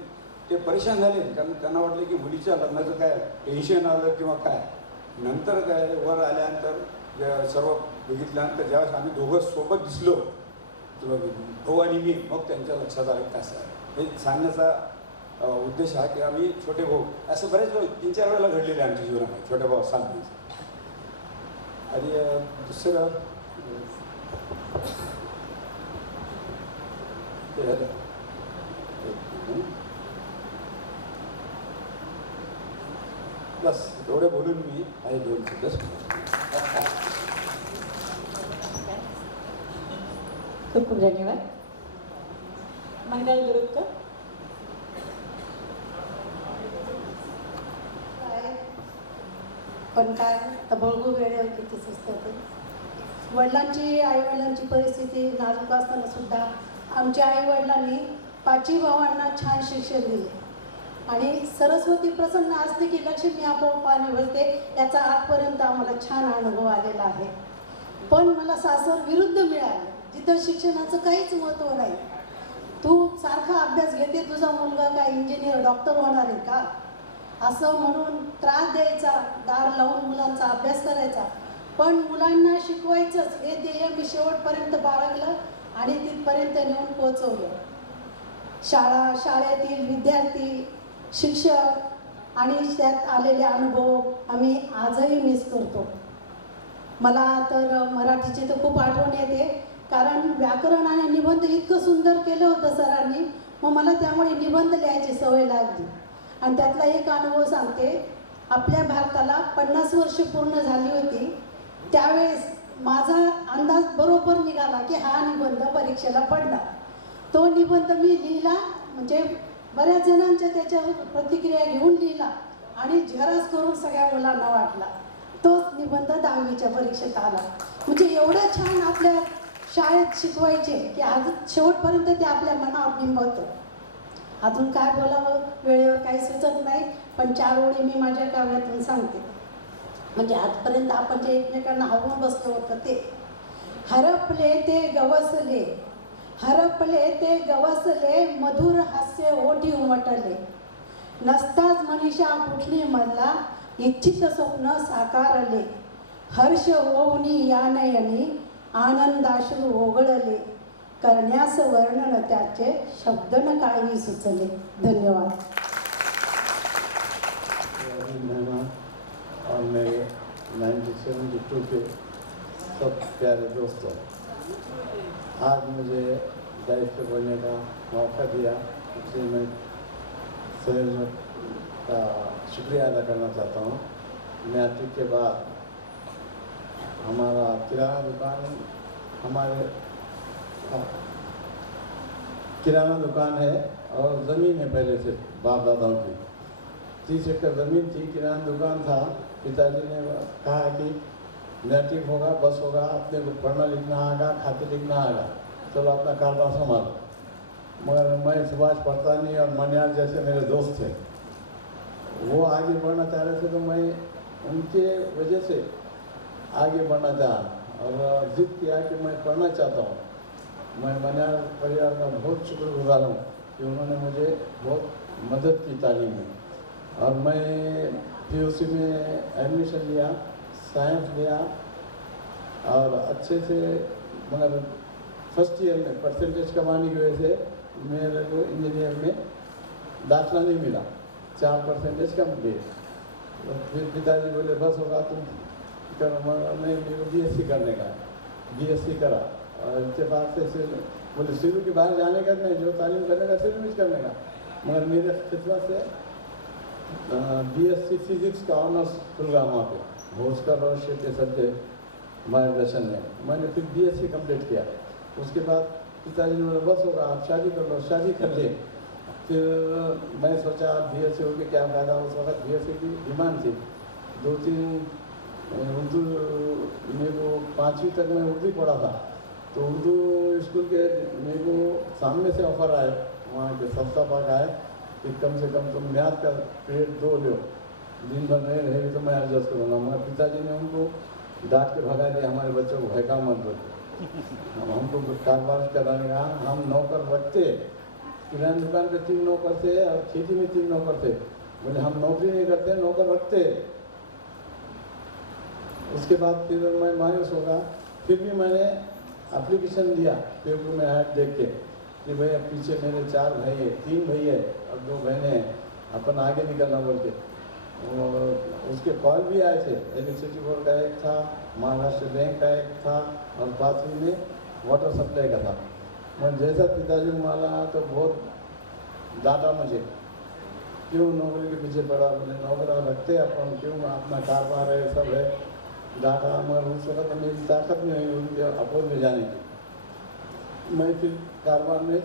ते परेशान झाले, कारण त्यांना वाटलं की मुलीच्या लग्नाचं काय टेन्शन आलं किंवा काय. नंतर काय वर आल्यानंतर सर्व बघितल्यानंतर ज्यावेळेस आम्ही दोघं सोबत दिसलो भाऊ आणि मी, मग त्यांच्या लक्षात आलं कसं आहे. हे सांगण्याचा उद्देश हा की आम्ही छोटे भाऊ असं बरेच 3-4 वेळेला घडलेले आमच्या जीवनामध्ये छोटे भाऊ सांगण्याचं. आणि दुसरं बस एवढे बोलून मी आहे 2 शब्द. खूप खूप धन्यवाद. मंगल दुरुत्तर. पण काय आता बघू वेळेवर किती असतं ते. वडिलांची आईवडिलांची परिस्थिती नाजूक असताना सुद्धा आमच्या आईवडिलांनी 5ही भावांना छान शिक्षण दिले आणि सरस्वती प्रसन्न असते की लक्ष्मी आपोआप पाणी भरते, याचा आजपर्यंत आम्हाला छान अनुभव आलेला आहे. पण मला सासर विरुद्ध मिळालं, जिथं शिक्षणाचं काहीच महत्त्व नाही. तू सारखा अभ्यास घेते, तुझा मुलगा काय इंजिनियर डॉक्टर होणार आहे का, असं म्हणून त्रास द्यायचा, दार लावून मुलांचा अभ्यास करायचा. पण मुलांना शिकवायचंच हे ध्येय मी शेवटपर्यंत बाळगलं आणि तिथपर्यंत नेऊन पोहोचवलं. शाळेतील विद्यार्थी, शिक्षक आणि त्यात आलेले अनुभव आम्ही आजही मिस करतो. मला तर मराठीची तर खूप आठवण येते, कारण व्याकरण आणि निबंध इतकं सुंदर केलं होतं सरांनी, मग मला त्यामुळे निबंध लिहायची सवय लागली. आणि त्यातला एक अनुभव सांगते. आपल्या भारताला 50 वर्ष पूर्ण झाली होती, त्यावेळेस माझा अंदाज बरोबर निघाला की हा निबंध परीक्षेला पडला. तो निबंध मी लिहिला, म्हणजे बऱ्याच जणांच्या त्याच्यावर प्रतिक्रिया घेऊन लिहिला आणि झेरॉक्स करून सगळ्या मुलांना वाटला. तोच निबंध 10वीच्या परीक्षेत आला. म्हणजे एवढं छान आपल्या शाळेत शिकवायचे की आज शेवटपर्यंत ते आपल्या मनावर बिंबवतं. अजून काय बोलावं वेळेवर काही सुचत नाही, पण 4 ओळी मी माझ्या काव्यातून सांगते. म्हणजे आजपर्यंत आपण जे एकमेकांना हरवून बसलो होतं ते. हरपले ते गवसले, हरपले ते गवसले, मधुर हास्य ओठी उमटले. नसताच मनीषा कुठली मधला, इच्छित स्वप्न साकारले. हर्ष होऊनी या नयनी, आनंदाश्रू ओघळले. करण्यास वर्णन त्याचे, शब्द न काही सुचले. धन्यवाद. और मेरे 1972 के सब प्यारे दोस्तों, आज मुझे दायित्व बनने का मौका दिया, इसलिए मैं सर का शुक्रिया अदा करना चाहता हूँ. मैट्रिक के बाद हमारा किराना दुकान, हमारे किराना दुकान है और ज़मीन है पहले से बाप दादाओं की. 30 एकड़ ज़मीन थी, किराना दुकान था. पिताजी ने कहा कि मैट्रिक होगा, बस होगा, अपने को पढ़ना लिखना आएगा, खाते लिखना आएगा, चलो अपना कारोबार संभालो. मगर मैं सुभाष पटवानी और मनियार जैसे मेरे दोस्त थे, वो आगे बढ़ना चाह रहे थे, तो मैं उनके वजह से आगे बढ़ना चाहा और जिद किया कि मैं पढ़ना चाहता हूँ। मैं मनियार परिवार का बहुत शुक्रगुजार हूँ कि उन्होंने मुझे बहुत मदद की तालीम में। और मैं PUC में एडमिशन लिया, साइंस लिया और अच्छे से, मगर फर्स्ट ईयर में परसेंटेज कमाने की वजह से मेरे को इंजीनियर में दाखिला नहीं मिला, 4% कम दिए। तो फिर पिताजी बोले बस होगा तुम करो, मगर नहीं, मेरे को BSc करने का, BSc करा और इसके बाद से फिर बोले सिविल के बाहर जाने का नहीं, जो तालीम करने का सिविल में करने का। मगर मेरे खिदमत से BSc फिजिक्स का ऑनर्स खुल गया वहाँ पे, भोसकर और शेट्टी सर के मार्गदर्शन में। मैंने फिर BSc कंप्लीट किया। उसके बाद पिताजी ने बोला बस होगा आप शादी कर लो, शादी कर ले। फिर मैं सोचा BSc हो के क्या फ़ायदा, उस वक्त BSc की डिमांड थी। 2-3 उर्दू, मेरे को 5वीं तक मैं उर्दू पढ़ा था, तो उर्दू स्कूल के मेरे को सामने से ऑफ़र आए, वहाँ के संस्था पाक आए कि कम से कम तुम मैथ का पीरियड 2 लो, दिन भर नहीं रहेगी तो मैं एडजस्ट करूँगा। मगर पिताजी ने उनको डांट के भगा दिया, हमारे बच्चों को भयका मत दो, हमको कारोबार कराने का। हम नौकर रखते, किराना दुकान पे 3 नौकर थे और खेती में 3 नौकर थे। बोले हम नौकरी नहीं करते, नौकर रखते। उसके बाद फिर मैं मायूस होगा, फिर भी मैंने एप्लीकेशन दिया पेपर में ऐड देख के कि भाई अब पीछे मेरे 4 भाई है, 3 भाई है और 2 बहनें हैं, अपन आगे निकलना बोल के। और उसके कॉल भी आए थे, इलेक्ट्रिसिटी बोर्ड का एक था, महाराष्ट्र बैंक का एक था और 5वीं में वाटर सप्लाई का था। मैं जैसा पिताजी वाला तो बहुत डांटा मुझे, क्यों नौकरी के पीछे पड़ा, बोले नौकरा रखते अपन, क्यों अपना कारोबार है, सब है, डांटा। मगर उस वक्त मेरी ताकत नहीं हुई उनके अपोज में जाने की। मैं फिर कारोबार में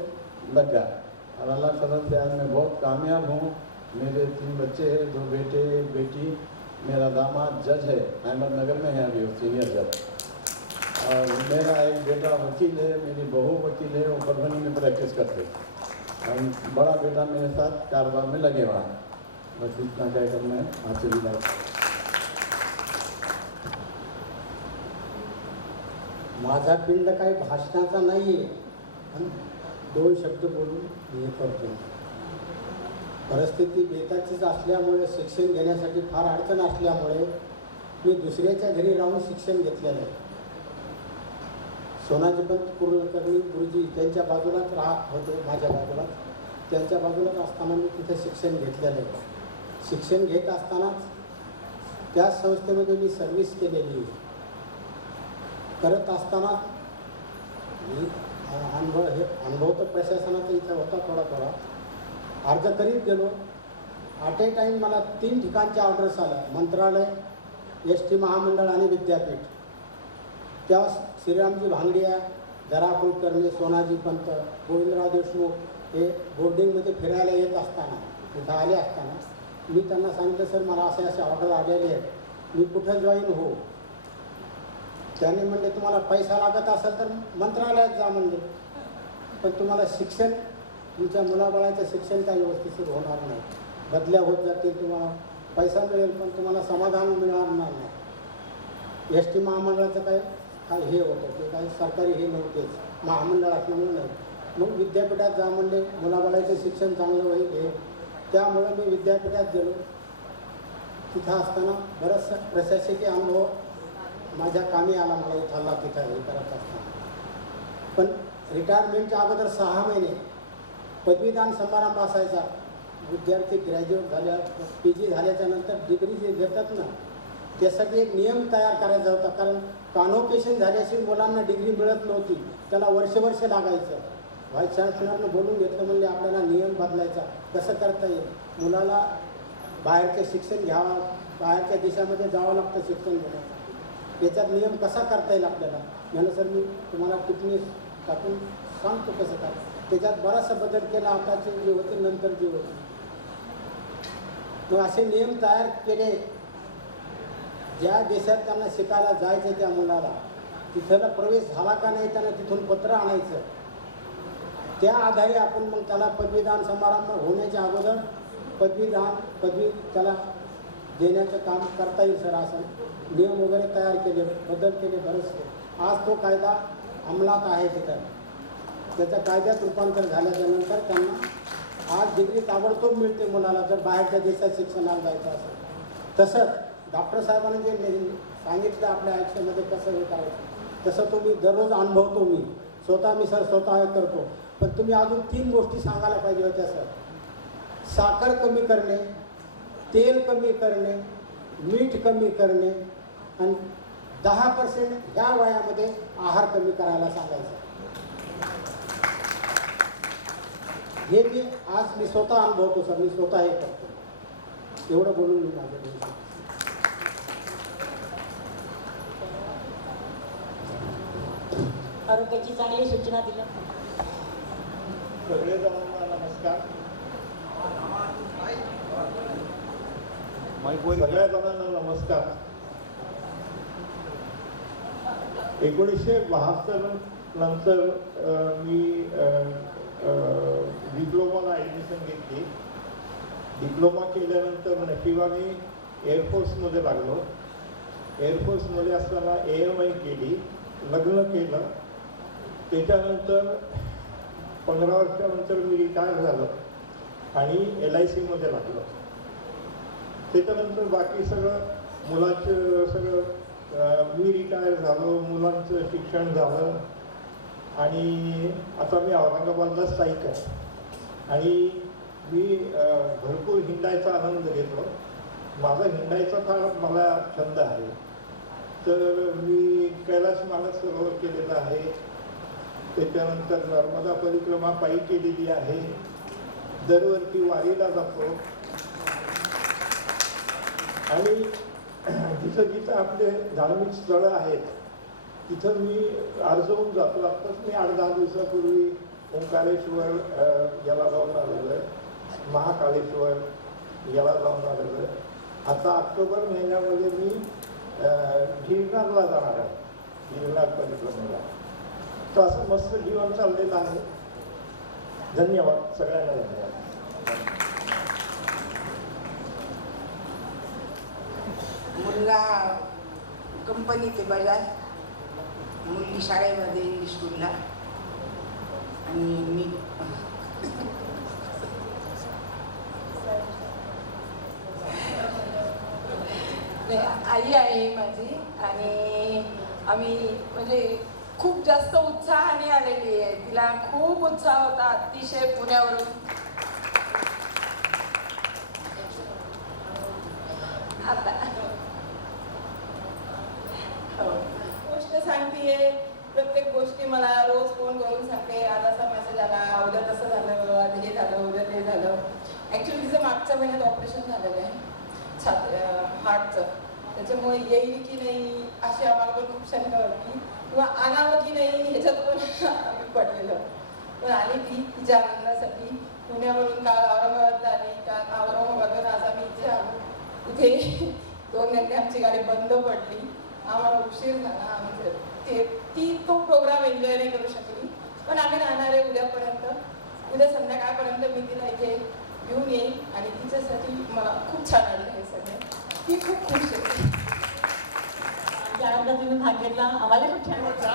लग गया और अल्लाह फजल से आज मैं बहुत कामयाब हूँ। मेरे 3 बच्चे हैं, 2 बेटे 1 बेटी। मेरा दामाद जज है, अहमदनगर में है अभी, वो सीनियर जज। और मेरा एक बेटा वकील है, मेरी बहू वकील है, वो परभनी में प्रैक्टिस करते। और बड़ा बेटा मेरे साथ कारोबार में लगे हुआ है। बस इतना कहकर मैं आपसे विदा। माझा पिंड काही भाषणाचा नाही आहे, पण 2 शब्द बोलून हे करतो. परिस्थिती बेताचीच असल्यामुळे, शिक्षण घेण्यासाठी फार अडचण असल्यामुळे मी दुसऱ्याच्या घरी राहून शिक्षण घेतलेलं आहे. सोनाजीपंत कुलकर्णी गुरुजी त्यांच्या बाजूलाच राहत होते, माझ्या बाजूलाच. त्यांच्या बाजूलाच असताना मी तिथे शिक्षण घेतलेलं आहे. शिक्षण घेत असतानाच त्याच संस्थेमध्ये मी सर्व्हिस केलेली आहे. करत असताना मी अनुभव तर प्रशासनाचा इथं होता थोडा अर्ज करीत गेलो. ॲट ए टाईम मला 3 ठिकाणच्या ऑर्डर्स आल्या, मंत्रालय, ST महामंडळ आणि विद्यापीठ. तेव्हा श्रीरामजी भांगडिया, दरा कुलकर्णी, सोनाजी पंत, गोविंदराव देशमुख हे बोर्डिंगमध्ये फिरायला येत असताना, तिथं आले असताना मी त्यांना सांगितलं सर मला असे ऑर्डर आलेले आहेत, मी कुठं जॉईन हो. त्याने म्हणले तुम्हाला पैसा लागत असेल तर मंत्रालयात जा म्हणले, पण तुम्हाला शिक्षण, तुमच्या मुलाबाळाचं शिक्षण काही व्यवस्थित होणार नाही, बदल्या होत जातील, तुम्हाला पैसा मिळेल पण तुम्हाला समाधान मिळणार नाही. ST महामंडळाचं काय हे होतं, ते काही सरकारी हे नव्हतेच, महामंडळ असल्यामुळे नाही. मग विद्यापीठात जा म्हणले, मुलाबाळाचं शिक्षण चांगलं होईल हे. त्यामुळे मी विद्यापीठात गेलो. तिथं असताना बराचसा प्रशासकीय अनुभव माझ्या कामी आला, मला इथला तिथं हे करत असताना. पण रिटायरमेंटच्या अगोदर 6 महिने पदवीदान समारंभ असायचा. विद्यार्थी ग्रॅज्युएट झाल्या, PG झाल्याच्या नंतर डिग्री जे घेतात ना, त्यासाठी एक नियम तयार करायचा होता. कारण कॉन्व्होकेशन झाल्याशिवाय मुलांना डिग्री मिळत नव्हती, त्याला वर्ष लागायचं. व्हाईस चान्सलरनं बोलून घेतलं, म्हणले आपल्याला नियम बदलायचा, कसं करता येईल, मुलाला बाहेरचं शिक्षण घ्यावं, बाहेरच्या देशामध्ये जावं लागतं शिक्षण घेण्यासाठी, याच्यात नियम कसा करता येईल आपल्याला. म्हणलं सर मी तुम्हाला टिप्पणी टाकून सांगतो कसं काय. त्याच्यात बराचसा बदल केला, आताचे जे होते नंतर जे होते. मग असे नियम तयार केले. ज्या देशात त्यांना शिकायला जायचं त्या मुलाला, तिथला प्रवेश झाला का नाही त्यांना तिथून पत्र आणायचं. त्या आधारे आपण मग त्याला पदवीदान समारंभ होण्याच्या अगोदर पदवी त्याला देण्याचं काम करता येईल सर. असं नियम वगैरे तयार केले, बदल केले बरेचसे. आज तो कायदा अंमलात आहे तिथं. त्याच्या कायद्यात रूपांतर झाल्याच्या नंतर त्यांना आज डिग्री ताबडतोब मिळते मुलाला, जर बाहेरच्या देशात शिक्षणाला जायचं असेल. तसंच डॉक्टर साहेबांनी जे सांगितलं आपल्या आयुष्यामध्ये कसं हे करायचं, तसं तुम्ही दररोज अनुभवतो. मी स्वतः करतो. पण तुम्ही अजून 3 गोष्टी सांगायला पाहिजे होत्या सर. साखर कमी करणे, तेल कमी करणे, मीठ कमी करणे आणि 10% ह्या वयामध्ये आहार कमी करायला सांगायचं. हे मी स्वतः अनुभवतो सर. मी स्वतः हे करतो. एवढं बोलून मी माझं बोलतो. आरोग्याची चांगली सूचना दिल्या. सगळे जणांना नमस्कार. सगळ्या जणांना नमस्कार. 1972 नंतर मी डिप्लोमाला ॲडमिशन घेतली. डिप्लोमा केल्यानंतर नशिबाने एअरफोर्समध्ये लागलो. एअरफोर्समध्ये असताना AMI केली, लग्न केलं. त्याच्यानंतर 15 वर्षानंतर मी रिटायर झालो आणि LICमध्ये लागलो. त्याच्यानंतर बाकी सगळं मुलाचं सगळं मी रिटायर झालो, मुलांचं शिक्षण झालं आणि आता मी औरंगाबादला स्थायिक आहे आणि मी भरपूर हिंडायचा आनंद घेतो. माझा हिंडायचा फार मला छंद आहे. तर मी कैलास मानस सरोवर केलेलं आहे. त्याच्यानंतर नर्मदा परिक्रमा पायी केलेली आहे. दरवर्षी वारीला जातो आणि जिथं जिथं आपले धार्मिक स्थळं आहेत तिथं मी आर्जवून जातो. आत्ताच मी 8-10 दिवसापूर्वी ओंकारेश्वर याला जाऊन आलेलो आहे, महाकालेश्वर याला जाऊन आलेलो आहे. आता ऑक्टोबर महिन्यामध्ये मी गिरनारला जाणार आहे, गिरनार परिक्रमेला. तर असं मस्त जीवन चाललेलं आहे. धन्यवाद सगळ्यांना. धन्यवाद. मुलगा कंपनीत बजाज, मुलगी शाळेमध्ये इंग्लिश स्कूलला आणि मी आई आहे माझी. आणि आम्ही म्हणजे खूप जास्त उत्साहाने आलेली आहे. तिला खूप उत्साह होता अतिशय पुण्यावरून. आता गोष्ट सांगतेय, प्रत्येक गोष्टी मला रोज फोन करून सांगते, आज असा मेसेज आला, उद्या तसं झालं, आज हे झालं, उद्या ते झालं. ॲक्च्युली तिचं मागच्या महिन्यात ऑपरेशन झालेलं आहे हार्टचं. त्याच्यामुळे येईल की नाही अशी आम्हाला पण खूप शंका होती, किंवा आणावं की नाही ह्याच्यात पण आम्ही पडलेलो. पण आली ती तिच्या आनंदासाठी. पुण्यावरून काल औरंगाबादला आली, काल औरंगाबादवरून आज आम्ही इथे आलो. इथे 2 घंटे आमची गाडी बंद पडली, आम्हाला उशीर झाला. आम्ही तो प्रोग्राम एन्जॉय नाही करू शकली. पण आम्ही राहणार आहे उद्यापर्यंत. उद्या संध्याकाळपर्यंत मी तिला इथे घेऊन येईन आणि तिच्यासाठी मला खूप छान वाटलं हे सगळं. ती खूप खुश आहे. आमच्या आनंदात तुम्ही भाग घेतला, आम्हाला खूप छान वाटलं.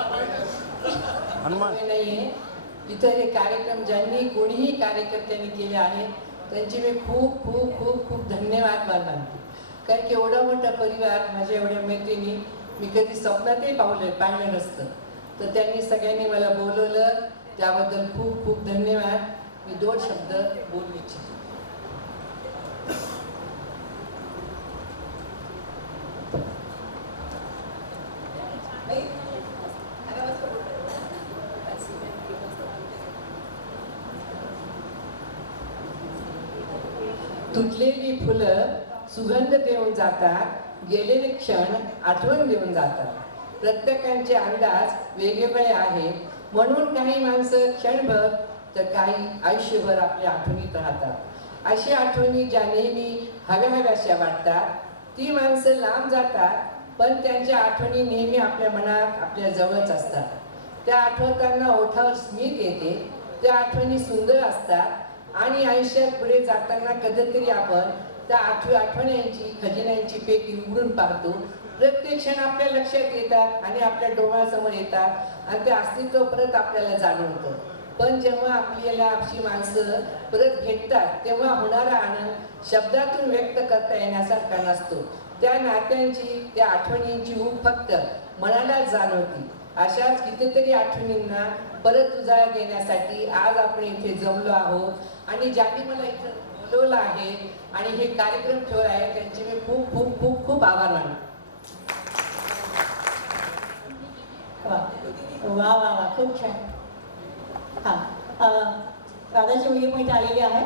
नाहीये इतर हे कार्यक्रम ज्यांनी कोणीही कार्यकर्त्यांनी केले आहेत त्यांचे मी खूप खूप खूप खूप धन्यवाद मानते. कारण की एवढा मोठा परिवार, माझ्या एवढ्या मैत्रिणी मी कधी स्वप्नातही पाहिलं नसतं. तर त्यांनी सगळ्यांनी मला बोलवलं, त्याबद्दल खूप खूप धन्यवाद. मी 2 शब्द बोलू इच्छिते. तुटलेली फुलं सुगंध देऊन जातात, गेलेले क्षण आठवण देऊन जातात. प्रत्येकाचे अंदाज वेगवेगळे आहेत, म्हणून काही माणसं क्षणभर तर काही आयुष्यभर आपल्या आठवणीत राहतात. अशा आठवणी ज्या नेहमी हव्याहव्याशा वाटतात, ती माणसं लांब जातात, पण त्यांच्या आठवणी नेहमी आपल्या मनात आपल्या जवळच असतात. त्या आठवताना ओठावर स्मित येते, त्या आठवणी सुंदर असतात आणि आयुष्यात पुढे जाताना कधीतरी आपण त्या आठवण्यांची खजिन्यांची पेटी उघडून पाहतो. प्रत्येक क्षण आपल्या लक्षात येतात आणि आपल्या डोळ्यासमोर येतात आणि ते अस्तित्व परत आपल्याला जाणवतं. पण जेव्हा आपल्याला आपली माणसं परत भेटतात तेव्हा होणारा आनंद शब्दातून व्यक्त करता येण्यासारखा नसतो. त्या नात्यांची त्या आठवणींची ऊब फक्त मनाला जाणवती. अशाच कितीतरी आठवणींना परत उजाळा देण्यासाठी आज आपण इथे जमलो आहोत आणि ज्यांनी मला इथं बोलवलं आहे आणि हे कार्यक्रम ठेवला आहे त्यांचे मी खूप खूप खूप खूप आभार मानतो. वा वा वा, खूप छान. हां, राधाची मुलगी पण इथे आलेली आहे.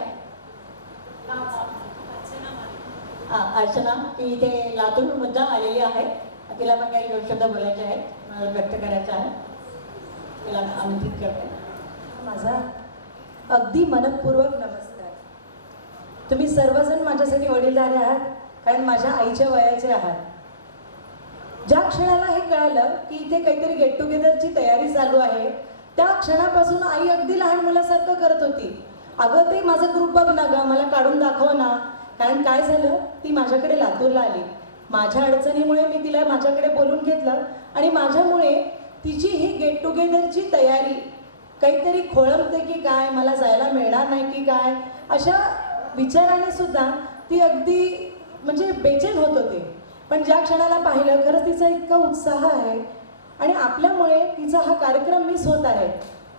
अर्चना, ती इथे लातूर मुद्दाम आलेली आहे. तिला पण काही 2 शब्द बोलायचे आहेत, मला व्यक्त करायचं आहे. तिला आमंत्रित करते. माझा अगदी मनपूर्वक नमस्कार. तुम्ही सर्वजण माझ्यासाठी वडीलधारे आहात, कारण माझ्या आईच्या वयाचे आहात. ज्या क्षणाला हे कळालं की इथे काहीतरी गेट टुगेदरची तयारी चालू आहे, त्या क्षणापासून आई अगदी लहान मुलासारखं करत होती. अगं ते माझा ग्रुप बघ ना गं, मला काढून दाखव ना. कारण काय झालं, ती माझ्याकडे लातूरला आली. माझ्या अडचणीमुळे मी तिला माझ्याकडे बोलून घेतलं आणि माझ्यामुळे तिची ही गेट टुगेदरची तयारी काहीतरी खोळंबते की काय, मला जायला मिळणार नाही की काय, अशा विचाराने सुद्धा ती अगदी म्हणजे बेचैन होत होते. पण ज्या क्षणाला पाहिलं, खरंच तिचा इतका उत्साह आहे आणि आपल्यामुळे तिचा हा कार्यक्रम मिस होत आहे.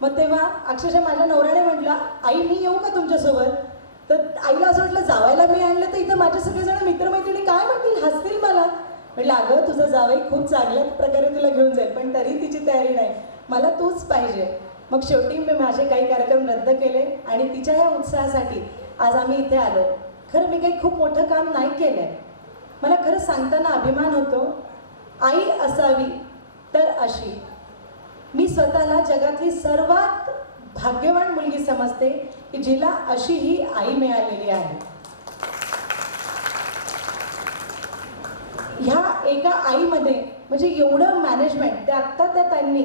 मग तेव्हा अक्षरशः माझ्या नवऱ्याने म्हटलं, आई मी येऊ का तुमच्यासोबत? तर आईला असं वाटलं जावायला मी आणलं तर इथं माझे सगळेजण मित्रमैत्रिणी काय म्हणतील, हसतील मला. म्हटलं अगं तुझं जावई खूप चांगल्या प्रकारे तुला घेऊन जाईल, पण तरी तिची तयारी नाही, मला तूच पाहिजे. मग शेवटी मी माझे काही कार्यक्रम रद्द केले आणि तिच्या या उत्साहासाठी आज आम्ही इथे आलो. खरं मी काही खूप मोठं काम नाही केलं आहे. मला खरं सांगताना अभिमान होतो, आई असावी तर अशी. मी स्वतःला जगातली सर्वात भाग्यवान मुलगी समजते की जिला अशी ही आई मिळालेली आहे. ह्या एका आईमध्ये म्हणजे एवढं मॅनेजमेंट ते आत्ता त्या ताईंनी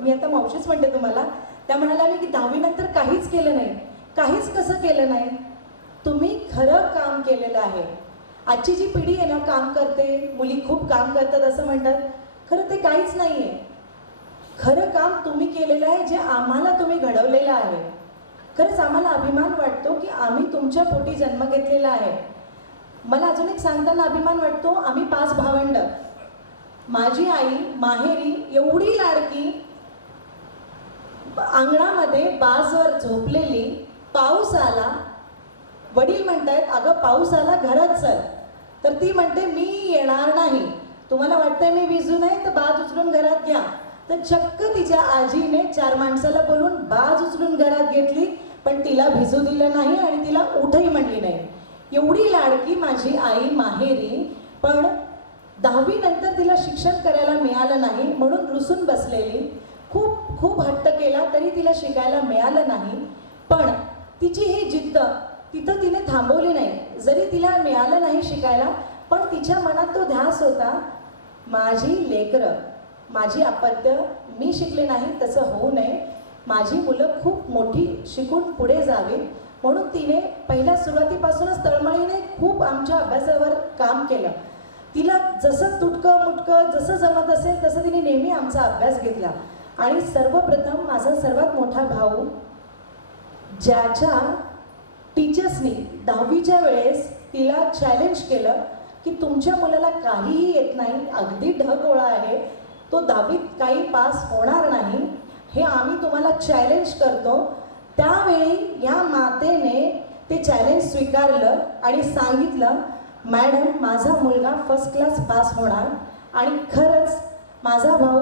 मी आता मावशीच म्हणते तुम्हाला, त्या म्हणाल्या मी की 10वी नंतर काहीच केलं नाही. काहीच कसं केलं नाही? तुम्ही खरं काम केलेलं आहे. आजची जी पिढी आहे ना, काम करते, मुली खूप काम करतात असं म्हणतात, खरं ते काहीच नाही आहे. खरं काम तुम्ही केलेलं आहे, जे आम्हाला तुम्ही घडवलेलं आहे. खरंच आम्हाला अभिमान वाटतो की आम्ही तुमच्या पोटी जन्म घेतलेला आहे. मला अजून एक सांगताना अभिमान वाटतो, आम्ही 5 भावंड. माझी आई माहेरी एवढी लाडकी, अंगणामध्ये बाजवर झोपलेली, पाऊस आला, वडील म्हणतायत अगं पाऊस आला घरात चल, तर ती म्हणते मी येणार नाही, तुम्हाला वाटतंय मी भिजू नाही तर बाज उचलून घरात घ्या. तर चक्क तिच्या आजीने 4 माणसाला बोलून बाज उचलून घरात घेतली, पण तिला भिजू दिलं नाही आणि तिला उठही म्हणली नाही. एवढी लाडकी माझी आई माहेरी, पण 10वी नंतर तिला शिक्षण करायला मिळालं नाही म्हणून रुसून बसलेली. खूप खूप हट्ट केला तरी तिला शिकायला मिळालं नाही. पण तिची ही जिद्द तिथं तिने थांबवली नाही. जरी तिला मिळालं नाही शिकायला, पण तिच्या मनात तो ध्यास होता, माझी लेकरं, माझी अपत्य, मी शिकले नाही तसं होऊ नये, माझी मुलं खूप मोठी शिकून पुढे जावी. म्हणून तिने पहिल्या सुरुवातीपासूनच तळमळीने खूप आमच्या अभ्यासावर काम केलं. तिला जसं तुटकं मुटकं जसं जमत असेल तसं तिने नेहमी आमचा अभ्यास घेतला. आणि सर्वप्रथम माझा सर्वात मोठा भाऊ, ज्याच्या टीचर्सनी 10वीच्या वेळेस तिला चॅलेंज केलं की तुमच्या मुलाला काहीही येत नाही, अगदी ढगोळा आहे, तो 10वीत काही पास होणार नाही, हे आम्ही तुम्हाला चॅलेंज करतो. त्यावेळी ह्या मातेने ते चॅलेंज स्वीकारलं आणि सांगितलं, मॅडम माझा मुलगा फर्स्ट क्लास पास होणार. आणि खरंच माझा भाऊ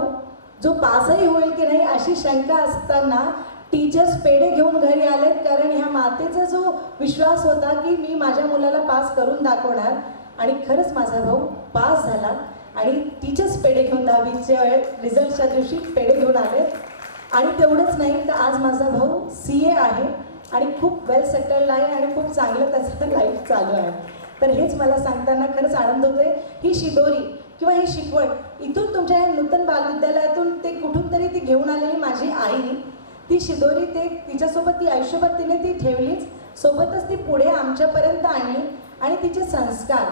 जो पासही होईल की नाही अशी शंका असताना टीचर्स पेढे घेऊन घरी आलेत, कारण ह्या मातेचा जो विश्वास होता की मी माझ्या मुलाला पास करून दाखवणार. आणि खरंच माझा भाऊ पास झाला आणि टीचर्स पेढे घेऊन 10वीच्या रिझल्टच्या दिवशी पेढे घेऊन आले. आणि तेवढंच नाही तर आज माझा भाऊ CA आहे आणि खूप वेल सेटल्ड आहे आणि खूप चांगलं त्याचं लाईफ चालू आहे. तर हेच मला सांगताना खरंच आनंद होतोय. ही शिदोरी किंवा ही शिकवण इथून तुमच्या या नूतन बालविद्यालयातून ते कुठून तरी ती घेऊन आलेली माझी आई, ती शिदोरी ते तिच्यासोबत ती आयुष्यभर तिने ती ठेवलीच, सोबतच ती पुढे आमच्यापर्यंत आणली आणि तिचे संस्कार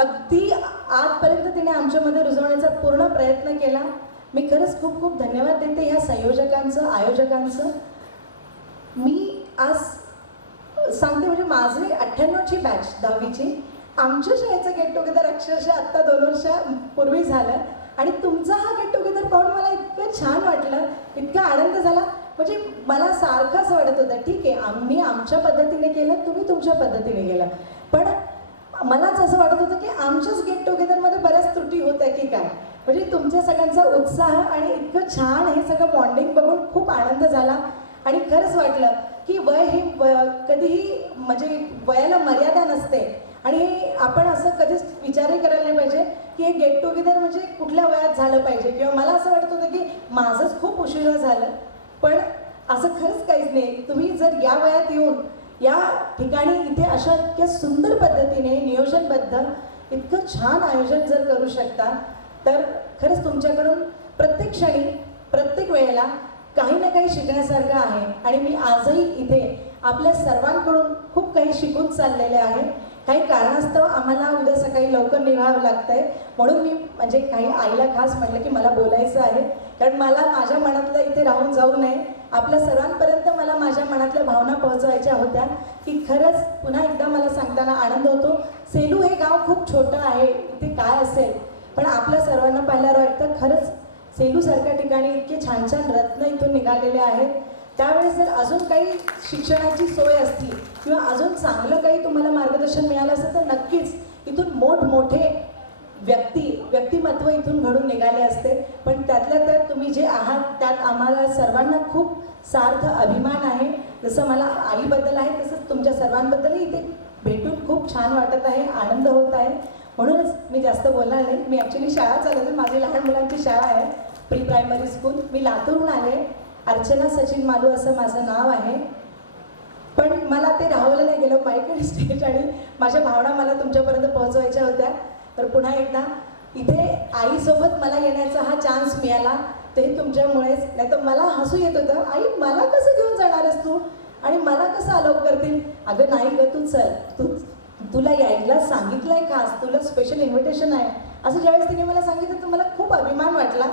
अगदी आजपर्यंत तिने आमच्यामध्ये रुजवण्याचा पूर्ण प्रयत्न केला. मी खरंच खूप खूप धन्यवाद देते ह्या संयोजकांचं, आयोजकांचं. मी आज सांगते म्हणजे माझी 98ची बॅच 10वीची, आमच्या शाळेचं गेट टुगेदर अक्षरशः आत्ता 2 वर्षापूर्वी झालं आणि तुमचा हा गेट टुगेदर पाहून मला इतकं छान वाटलं, इतका आनंद झाला. म्हणजे मला सारखं असं वाटत होतं ठीक आहे आम्ही आमच्या पद्धतीने केलं, तुम्ही तुमच्या पद्धतीने केलं, पण मलाच असं वाटत होतं की आमच्याच गेट टुगेदरमध्ये बऱ्याच त्रुटी होत्या की काय. म्हणजे तुमच्या सगळ्यांचा उत्साह आणि इतकं छान हे सगळं बॉन्डिंग बघून खूप आनंद झाला आणि खरंच वाटलं की वय ही कधीही म्हणजे वयाला मर्यादा नसते आणि आपण असं कधीच विचारही करायला नाही पाहिजे की हे गेट टुगेदर म्हणजे कुठल्या वयात झालं पाहिजे. किंवा मला असं वाटत होतं की माझंच खूप उशिरा झालं, पण असं खरंच काहीच नाही. तुम्ही जर या वयात येऊन या ठिकाणी इथे अशा इतक्या सुंदर पद्धतीने नियोजनबद्ध इतकं छान आयोजन जर करू शकता तर खरंच तुमच्याकडून प्रत्येक क्षणी प्रत्येक वेळेला काही ना काही शिकण्यासारखं आहे आणि मी आजही इथे आपल्या सर्वांकडून खूप काही शिकून चाललेले आहे. काही कारणास्तव आम्हाला उद्या सकाळी लवकर निघावं लागतं आहे, म्हणून मी म्हणजे काही आईला खास म्हटलं की मला बोलायचं आहे, कारण मला माझ्या मनातलं इथे राहून जाऊ नये. आपल्या सर्वांपर्यंत मला माझ्या मनातल्या भावना पोहोचवायच्या होत्या की खरंच पुन्हा एकदा मला सांगताना आनंद होतो. सेलू हे गाव खूप छोटं आहे, इथे काय असेल, पण आपल्या सर्वांना पाहिल्यावर वाटतं खरंच सेलूसारख्या ठिकाणी इतके छान छान रत्न इथून निघालेले आहेत. त्यावेळेस जर अजून काही शिक्षणाची सोय असती किंवा अजून चांगलं काही तुम्हाला मार्गदर्शन मिळालं असतं तर नक्कीच इथून मोठमोठे व्यक्तिमत्व इथून घडून निघाले असते. पण त्यातल्या त्यात तुम्ही जे आहात त्यात आम्हाला सर्वांना खूप सार्थ अभिमान आहे. जसं मला आईबद्दल आहे तसंच तुमच्या सर्वांबद्दलही इथे भेटून खूप छान वाटत आहे, आनंद होत आहे. म्हणूनच मी जास्त बोलणार नाही. मी ॲक्च्युली शाळा चालवते, माझी लहान मुलांची शाळा आहे, प्री प्रायमरी स्कूल. मी लातूरहून आले, अर्चना सचिन मालू असं माझं नाव आहे. पण मला ते राहवलं नाही गेलं माईक आणि स्टेज आणि माझ्या भावना मला तुमच्यापर्यंत पोहोचवायच्या होत्या. तर पुन्हा एकदा इथे आईसोबत मला येण्याचा हा चान्स मिळाला ते तुमच्यामुळेच. नाही तर मला हसू येत होतं, आई मला कसं घेऊन जाणार आहेस तू आणि मला कसं अलाउ करतील. अगं नाही गं तू चल, तुला यायला सांगितलं आहे खास, तुला स्पेशल इन्व्हिटेशन आहे असं ज्यावेळेस तिने मला सांगितलं तर मला खूप अभिमान वाटला.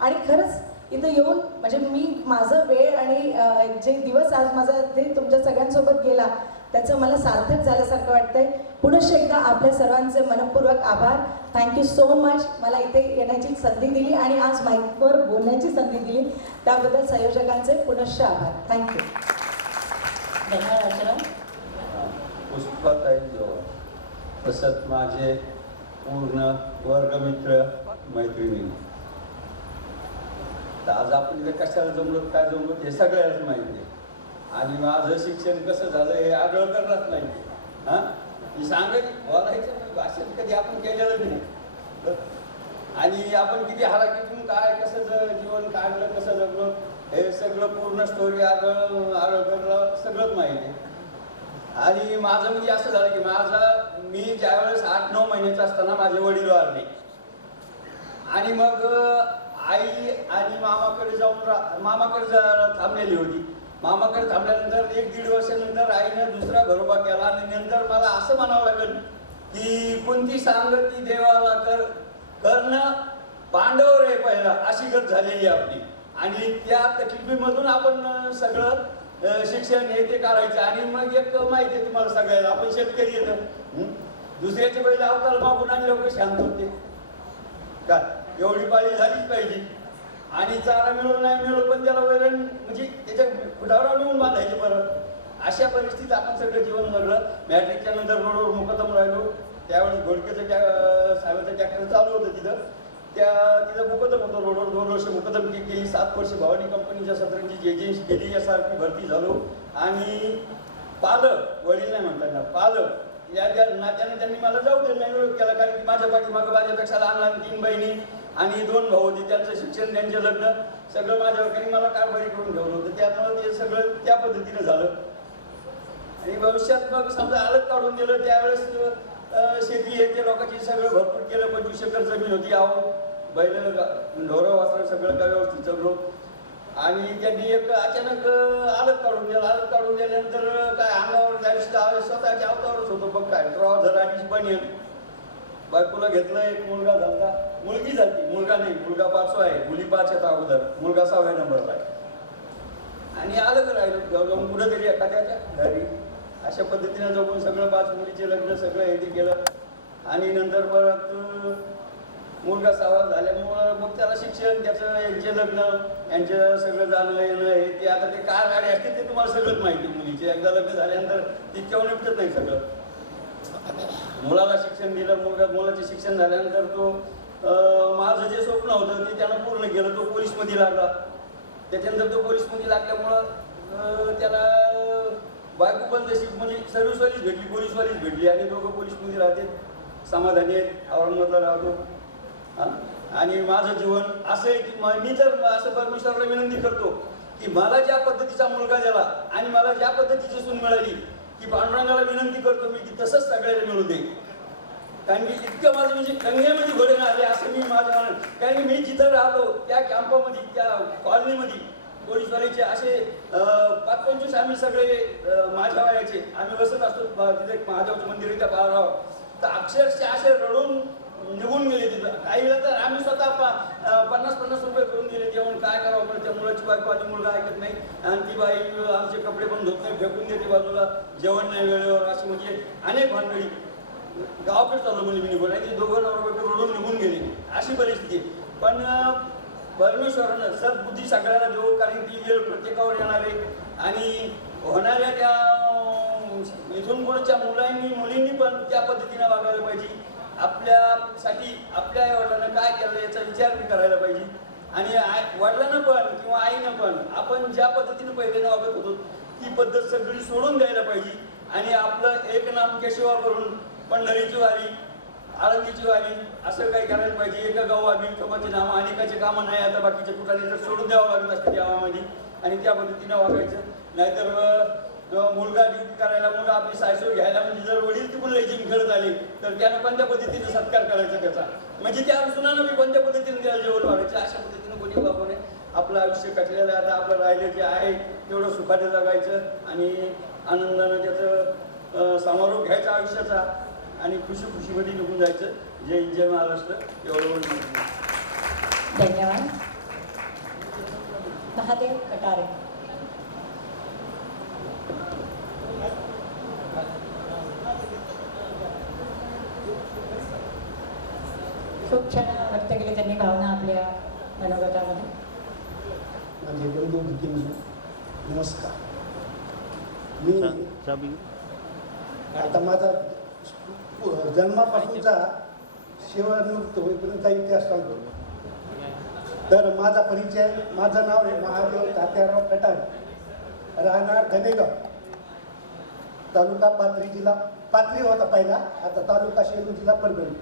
आणि खरंच इथं येऊन म्हणजे मी माझं वेळ आणि जे दिवस आज माझा ते तुमच्या सगळ्यांसोबत गेला त्याचं मला सार्थक झाल्यासारखं वाटतंय. पुनश्च एकदा आपल्या सर्वांचे मनपूर्वक आभार. Thank you so much. मला इथे येण्याची संधी दिली आणि आज माईकवर बोलण्याची संधी दिली त्याबद्दल संयोजकांचे पुनश्च आभार. थँक्यू. धन्यवाद अर्चना. पुष्पाताईंजवळ तसंच माझे पूर्ण वर्गमित्र मैत्रिणी. तर आज आपण इथे कशाला जमलो काय जमलो हे सगळ्याच माहिती आहे. आणि माझं शिक्षण कसं झालं हे आढळ करणार नाही. हां मी सांगायची बोलायचं भाषण कधी आपण केलेलं नाही. आणि आपण किती हालाकीतून काय कसं जीवन काढलं कसं जगलो हे सगळं पूर्ण स्टोरी आढळ करलं सगळंच माहिती आहे. आणि माझं म्हणजे असं झालं की मी ज्यावेळेस 8-9 महिन्याचा असताना माझे वडील वारले आणि मग आई आणि मामाकडे थांबलेली होती. मामाकडे थांबल्यानंतर 1-1.5 वर्षानंतर आईनं दुसरा घरोबा केला आणि नंतर मला असं म्हणावं लागेल की कोणती सांगती देवाला करणं पांडवर आहे पहिला अशी गत झालेली आपली. आणि त्या तकलिफीमधून आपण सगळं शिक्षण हे ते करायचं. आणि मग एक माहिती आहे तुम्हाला सगळ्याला, आपण शेतकरी येतं दुसऱ्याचे पहिले अवतार मागून आणि लोक शांत होते का एवढी पाळी झालीच पाहिजे. आणि चारा मिळून नाही मिळून पण त्याला वैरण म्हणजे त्याच्या फुटावर मिळून बांधायचे परत. अशा परिस्थितीत आपण सगळं जीवन जगलं. मॅट्रिकच्या नंतर रोडवर मुकदम राहिलो. त्यावेळेस घोडकेचं साहेबाचं ट्रॅक्टर चालू होतं तिथं तिथं मुकदम होतो रोडवर. 2 वर्ष मुकदम केली. 7 वर्ष भवानी कंपनीच्या सतरंजीची एजन्सी केली. यासारखी भरती झालो. आणि पालक वडील नाही म्हणतात ना पालक या नात्याने त्यांनी मला जाऊ दिलं नाही विरोध केला. कारण की माझ्या पाठीमागं माझ्यापेक्षा लहान लहान 3 बहिणी आणि 2 भाऊ होते. त्यांचं शिक्षण त्यांचे लग्न सगळं माझ्यावर काही मला कारभारी करून ठेवलं होतं. त्यामुळं ते सगळं त्या पद्धतीनं झालं. आणि भविष्यात मग समजा अलग काढून दिलं त्यावेळेस शेती हे ते लोकांची सगळं भरपूर केलं. 25 एकर जमीन होती. बैल ढोरं वासरं सगळं काय व्यवस्थित जगलो. आणि त्यांनी एक अचानक आलत काढून दिलं. आलत काढून दिल्यानंतर काय अंगावर जायचं स्वतःच्या अवतावरच होतो. बघ काय ट्रॉझर आणि बनियन. बायकोला घेतलं, एक मुलगा झाला, मुलगी झाली, मुलगा नाही, मुलगा 5वा आहे, मुली 5 आहेत अगोदर, मुलगा 6व्या नंबरला आहे. आणि आलं राहिलं जाऊन कुठंतरी एखाद्याच्या घरी अशा पद्धतीनं जगून सगळं 5 मुलीचे लग्न सगळं हे ते केलं. आणि नंतर परत मुलगा 6वा झाल्यामुळं मग त्याला शिक्षण, त्याचं यांचे लग्न, यांचं सगळं जाणं येणं हे ते. आता ते काय गाडी असते ते तुम्हाला सगळंच माहिती. मुलीचे एकदा लग्न झाल्यानंतर तितक्यावर निपटत नाही सगळं. मुलाला शिक्षण दिलं, मुलाचे शिक्षण झाल्यानंतर तो माझं जे स्वप्न होतं ते त्यानं पूर्ण केलं. तो पोलीसमध्ये लागला. त्याच्यानंतर तो पोलीसमध्ये लागल्यामुळं त्याला बायको पण तशी म्हणजे सर्व्हिसवालीच भेटली, पोलीसवालीच भेटली. आणि दोघं पोलीसमध्ये राहते, समाधानी आहेत, औरंगाबादला राहतो. आणि माझं जीवन असं आहे की मी तर असं परमेश्वराला विनंती करतो की मला ज्या पद्धतीचा मुलगा दिला आणि मला ज्या पद्धतीची सून मिळाली की पांडुरंगाला विनंती करतो मी की तसंच सगळ्याला मिळू दे. कारण की इतकं माझं म्हणजे गंगेमध्ये घडून आले असं मी माझ्या मनात. कारण की मी जिथं राहतो त्या कॅम्पामध्ये, त्या कॉलनीमध्ये पोलीसवाल्याचे असे 5-25 आम्ही सगळे माझ्या वयाचे आम्ही बसत असतो. तिथे महादेवाचं मंदिर आहे त्या पारावर. तर अक्षरशः असे रडून निघून गेले तिथं. काही वेळा तर आम्ही स्वतः 50-50 रुपये करून दिले जेवण. काय करावं पण त्या मुलाची बायको आणि मुलगा ऐकत नाही. आणि ती बाई आमचे कपडे पण धुत नाही, फेकून देते बाजूला, जेवण नाही वेळेवर, अशी म्हणजे अनेक भानगडी. गावाकडे चालू म्हणजे मी निघून आणि 2 नवरा रडून निघून गेले अशी परिस्थिती. पण परमेश्वरानं सद्बुद्धी सगळ्यांना देऊ. कारण ती वेळ प्रत्येकावर येणार आहे. आणि होणाऱ्या त्या इथून पुढच्या मुलींनी पण त्या पद्धतीनं वागायला पाहिजे. आपल्यासाठी आपल्या वडिलांना काय केलं याचा विचार बी करायला पाहिजे. आणि वडिलांना पण किंवा आईनं पण आपण ज्या पद्धतीनं पहिल्यानं वागत होतो ती पद्धत सगळी सोडून द्यायला पाहिजे. आणि आपलं एक नाम केशवा करून पंढरीची वारी, आळंदीची वारी असं काही करायला पाहिजे. एका गावा बिनकामाची नावं अनेकाचे कामं नाही. आता बाकीचे कुठाने तर सोडून द्यावं लागत असते गावामध्ये आणि त्या पद्धतीनं वागायचं. नाहीतर मुलगा ड्युटी करायला, मुलं आपली सायसो घ्यायला म्हणजे जर वडील तिकडून लेझिम खेळत आले तर त्यानं कोणत्या पद्धतीने सत्कार करायचा त्याचा, म्हणजे त्या सुनानं मी कोणत्या पद्धतीने त्याला जेवण वाढायचं. अशा पद्धतीनं कोणी बाबाने आपलं आयुष्य कटलेलं आहे. आता आपलं राहिलं जे आहे तेवढं सुखाने जगायचं आणि आनंदानं त्याचं समारोप घ्यायचा आयुष्याचा आणि खुशीमध्ये निघून जायचं. जय महाराष्ट्र. एवढं धन्यवाद. महादेव कटारे. खूप छान व्यक्त केले त्यांनी भावना आपल्या मनोगतामध्ये. माझे बंधू भगिनी नमस्कार. मी आता माझा जन्मापासूनचा सेवानिवृत्त होईपर्यंतचा इतिहास सांगतो. तर माझा परिचय, माझं नाव आहे महादेव तात्याराव कटारे, राहणार धनेगाव, तालुका पाथरी, जिल्हा पाथरी होता पहिला, आता तालुका शेलू, जिल्हा परभणी.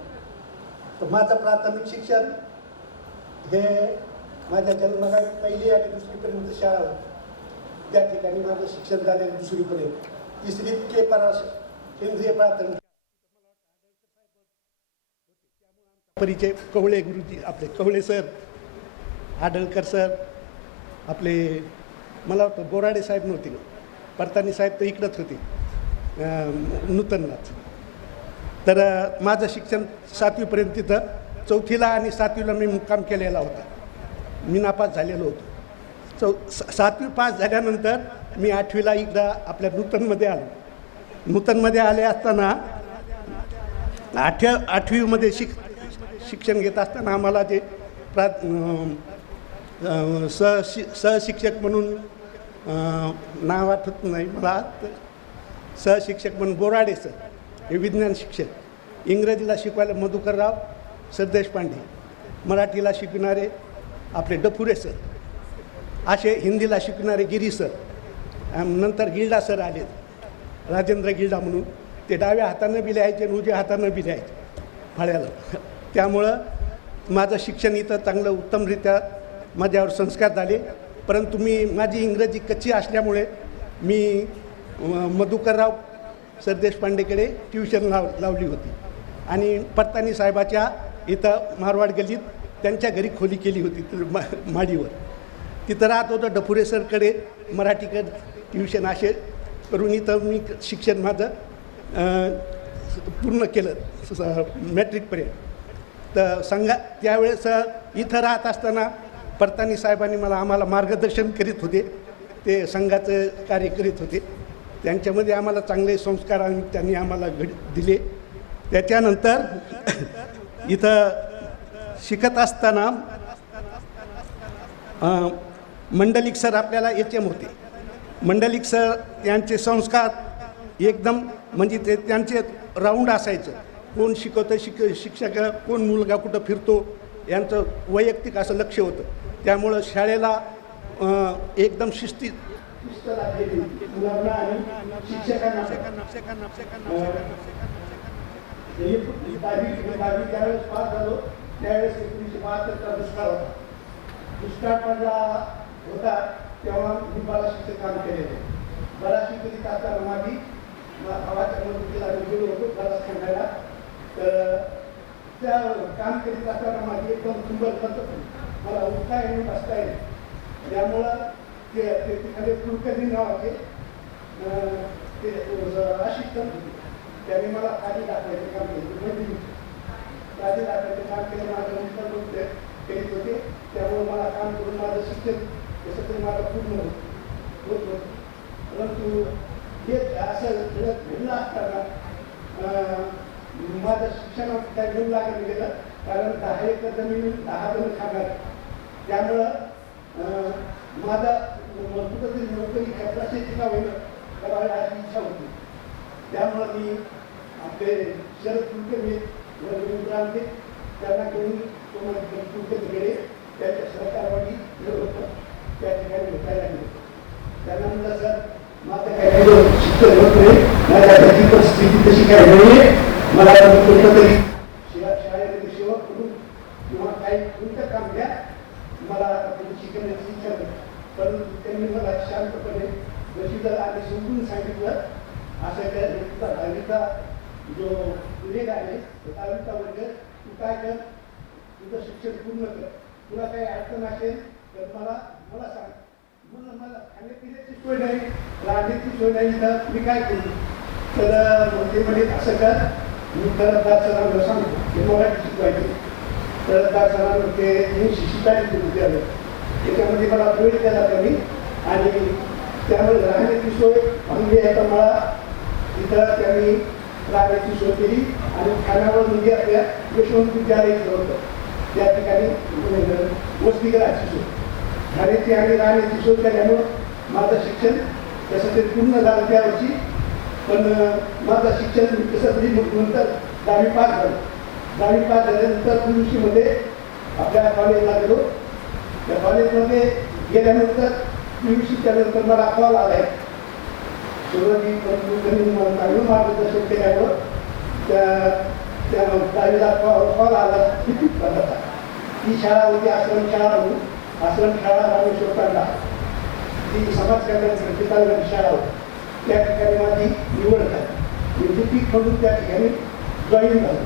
तर माझं प्राथमिक शिक्षण हे माझ्या जन्माला 1ली आणि 2रीपर्यंत शाळा होती. त्या ठिकाणी माझं शिक्षण झालेलं 2रीपर्यंत. 3री के परास केंद्रीय प्राथमिक. परिचय कवळे गुरुजी, आपले कवळे सर, आडळकर सर, आपले मला वाटतं बोराडे साहेब नव्हते ना, परतानी साहेब तर इकडंच होते नूतनलाच. तर माझं शिक्षण 7वीपर्यंत तिथं, 4थीला आणि 7वीला मी मुक्काम केलेला होता. मी नापास झालेलो होतो. 7वी पास झाल्यानंतर मी 8वीला इकडं आपल्या नूतनमध्ये आलो. नूतनमध्ये आले असताना 8वीमध्ये शिक्षण घेत असताना आम्हाला जे सहशिक्षक म्हणून नाव आठवत नाही मला, सहशिक्षक म्हणून बोराडे सर, हे विज्ञान शिक्षक. इंग्रजीला शिकवायला मधुकरराव सरदेशपांडे, मराठीला शिकणारे आपले डफुरे सर, असे हिंदीला शिकणारे गिरी सर. नंतर गिल्डा सर आले, राजेंद्र गिल्डा म्हणून. ते डाव्या हातानं बी लिहायचे आणि उजव्या हातानं बी लिहायचे फळ्याला. त्यामुळं माझं शिक्षण इथं चांगलं उत्तमरित्या माझ्यावर संस्कार झाले. परंतु माझी इंग्रजी कच्ची असल्यामुळे मी मधुकरराव सरदेशपांडेकडे ट्युशन लावली होती आणि परतानी साहेबाच्या इथं मारवाड गल्लीत त्यांच्या घरी खोली केली होती माडीवर. तिथं राहत होतं डफुरे सरकडे मराठीकडे ट्युशन असे करून इथं मी शिक्षण माझं पूर्ण केलं मॅट्रिकपर्यंत. तर त्यावेळेस इथं राहत असताना परतानी साहेबांनी आम्हाला मार्गदर्शन करीत होते, ते संघाचं कार्य करीत होते. त्यांच्यामध्ये आम्हाला चांगले संस्कार त्यांनी आम्हाला दिले. त्याच्यानंतर इथं शिकत असताना मंडलिक सर आपल्याला HM होते. मंडलिक सर यांचे संस्कार एकदम म्हणजे त्यांचे राऊंड असायचं. कोण शिकवतं शिक्षक, कोण मुलगा कुठं फिरतो यांचं वैयक्तिक असं लक्ष होतं. त्यामुळं शाळेला एकदम शिस्त लागलेली मुलांना आणि शिक्षकांना. दहावी ज्यावेळेस पास झालो त्यावेळेस 1972चा दुष्काळ होता. दुष्काळ पडला होता तेव्हा मी बाराशिकचं काम केलेलं. बाराशिकरी असताना माझी भावाच्या मदतीला गेलो होतो बराच खांडायला. तर त्या काम करीत असताना माझी एकदम सुंदर खर्च मला उठता येईल बसता येईल. त्यामुळं ते तिकडे कुलकर्णी नावाचे ते अशिक्षण त्यांनी मला खाली दाखवायचे काम केले. खाली दाखवायचे काम केलं माझं उत्तर करीत होते. त्यामुळे मला काम करून माझं शिक्षण तसं तरी माझं पूर्ण होत होतं. परंतु हे असं घडलं असताना माझं शिक्षणात काय घेऊन लागलं गेलं. कारण 10 एकर जमीन 10 जण खाणार. त्यामुळं माझा कुठंतरी नोकरी क्षेत्राची का होईना करावी अशी इच्छा होती. त्यामुळं मी आपले शरद कुलकर्णी आणले त्यांना घेऊन कुलकर्णीकडे त्याच्या सहकारवाडी होतं त्या ठिकाणी भेटायला गेलो. त्यांना म्हटलं सर माझं काय शिक्षण होत नाही, माझ्या त्याची परिस्थिती तशी काय नाही आहे, मला कुठलं तरी शाळेमध्ये सेवा करून किंवा काही कोणतं काम द्या, मला शिकण्याची इच्छा होती. परंतु त्यांनी मला शांतपणे जर आधी समजून सांगितलं असं त्या व्यक्तीचा 10वीचा जो उल्लेख आहे 10वीचा वर्ग तू काय कर, तुझं शिक्षण पूर्ण कर, तुला काही अडचण असेल तर मला सांग. म्हणून मला खाण्यापिण्याची सोय नाही, राहण्याची सोय नाही, तर मी काय करू. तर ते म्हणजे असं कर, मी तरफदार सरांना सांगतो ते मराठी शिकवायचे. तरफदार सरांना ते मी शिकायचे विद्यालय त्याच्यामध्ये मला वेळ द्यायला त्यांनी. आणि त्यामुळे राहण्याची सोय म्हणजे आता मला तिथं त्यांनी राहण्याची सोय केली. आणि खानावळ म्हणजे आपल्या यशवंत विद्यालय होतं त्या ठिकाणी वसतिगृहाची सोय, खाण्याची आणि राहण्याची सोय केल्यामुळं माझं शिक्षण तसं ते पूर्ण झालं त्या वर्षी. पण माझं शिक्षण कसं तरी नंतर 10वी पास झालं. 10वी पास झाल्यानंतर PUCमध्ये आपल्या कॉलेजला गेलो. त्या कॉलेजमध्ये गेल्यानंतर PUCच्या नंतर मला कॉल आला आहे. सुरुवाती चांगलं मार्गदर्शन केल्यावर त्या 10वीला कॉल आला. ती शाळा होती आश्रम शाळा म्हणून, आश्रम शाळा रामेश्वरला, ती समाज कल्याण शाळा होती. त्या ठिकाणी माझी निवड झाली. मी पीक म्हणून त्या ठिकाणी जॉईन झालो.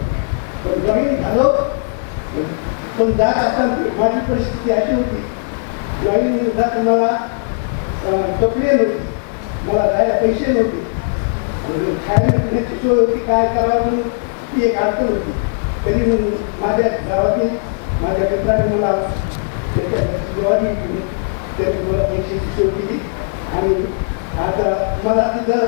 पण जॉईन झालो पण जात असताना माझी परिस्थिती अशी होती, जॉईन जात मला कपडे नव्हती, मला जायला पैसे नव्हते, खायला पिण्याची सोय होती, काय करावं म्हणून ती एक अडचण होती. तरी माझ्या गावातील माझ्या मित्राने मला त्याच्या जवानी केली, त्यांनी मला पैशाची सोय केली. आणि आता मला तिथं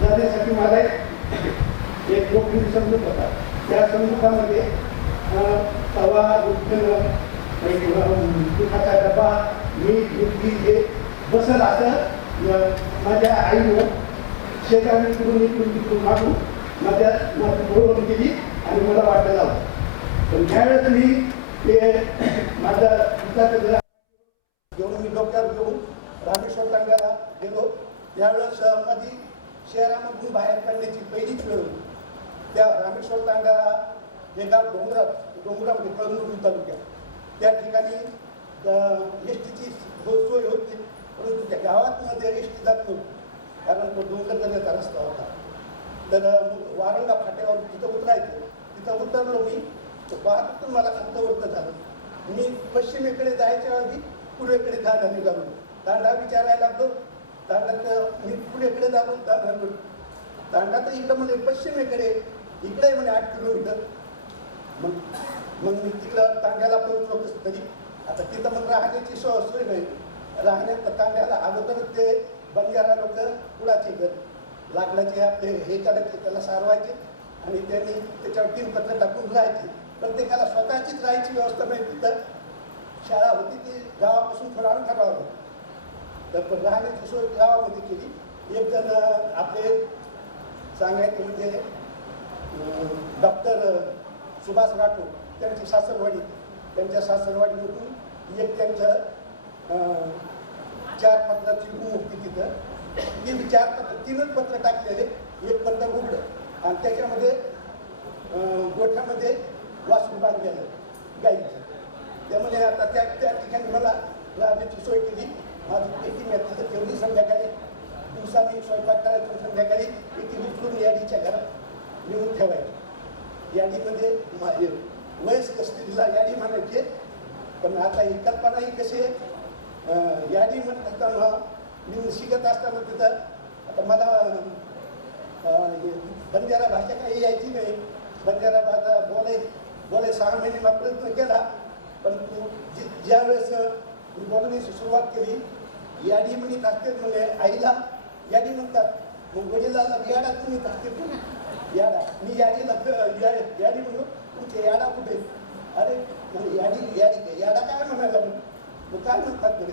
जाण्यासाठी मला एक नोकरी समजत होता. त्या समजुतामध्ये तवा, दुधाचा डबा, मीठ, मिरची हे बसल असं माझ्या आईनं शेताने करून इकडून तिकडून मागून माझी बोलवण केली आणि मला वाटलं लावलं. पण ज्यावेळेस मी ते माझ्या दुधाचं घरा घेऊन मी डोक्यावर घेऊन रामेश्वर तांड्याला गेलो, त्यावेळेस माझी शहरामधून बाहेर काढण्याची पहिलीच वेळ होती. त्या रामेश्वर तांड्याला हे गाव डोंगरामध्ये कळमनुरी तालुक्यात, त्या ठिकाणी एसटीची सोय होती. परंतु त्या गावातमध्ये एसटी जात नव्हती, कारण तो डोंगर जाण्याचा रस्ता होता. तर वारंगा फाट्यावर तिथं उतरायचं, तिथं उतरलो मी, तर वाहतून मला खंतवर्त झालं. मी पश्चिमेकडे जायच्या आधी पूर्वेकडे दांडा निघालो. दांडा विचारायला लागलो. दांडात मी पूर्वेकडे जातो. दांडा तर इकडं म्हणजे पश्चिमेकडे, इकडे म्हणे 8 किलोमीटर. मग मी तिकडं तांड्याला पोहोचलो कसं तरी. आता तिथं मग राहण्याची सोय नाही. राहण्यात तांड्याला अगोदर ते बंजारा लोक कुळाचे घर लाकडाचे आपले हे करायचे, त्याला सारवायचे आणि त्यांनी त्याच्यावर 3 पत्र टाकून राहायचे. प्रत्येकाला स्वतःचीच राहायची व्यवस्था नाही. तिथं शाळा होती ती गावापासून थोडा अंतरावर होती. तर राहण्याची सोय गावामध्ये केली. एक जण आपले सांगायचे म्हणजे डॉक्टर सुभाष राठोड, त्यांची सासरवाडी, त्यांच्या सासरवाडीमधून एक त्यांचं 4 पत्राची रूम होती तिथं. 3च पत्र टाकलेले, एक पत्र उघडं आणि त्याच्यामध्ये गोठ्यामध्ये वासरू बांधलेलं गाईचं. त्यामुळे आता त्या ठिकाणी मला राहण्याची सोय केली. माझी पेटी मी तिथं ठेवली. संध्याकाळी दिवसा मी स्वयंपाक करायचो, संध्याकाळी पेटी उचलून याडीच्या घरात नेऊन ठेवायची. याडीमध्ये वयस्क स्त्रीला याडी म्हणायचे. पण आता ही कल्पना ही कशी याडी म्हणत असताना मी शिकत असताना तिथं आता मला बंजारा भाषा काही यायची नाही. बंजारा भाषा बोलाय 6 महिने प्रयत्न केला. पण ज्या वेळेस मी बोलण्याची सुरुवात केली, याडी म्हणत असते म्हणजे आईला याडी म्हणतात. मग वडिलाला याडा म्हणत असते. याडा मी याडीला याडी म्हणून तुमचे याडा कुठे? अरे म्हणजे याडी याडा काय म्हणायला? मग काय म्हणतात बरे?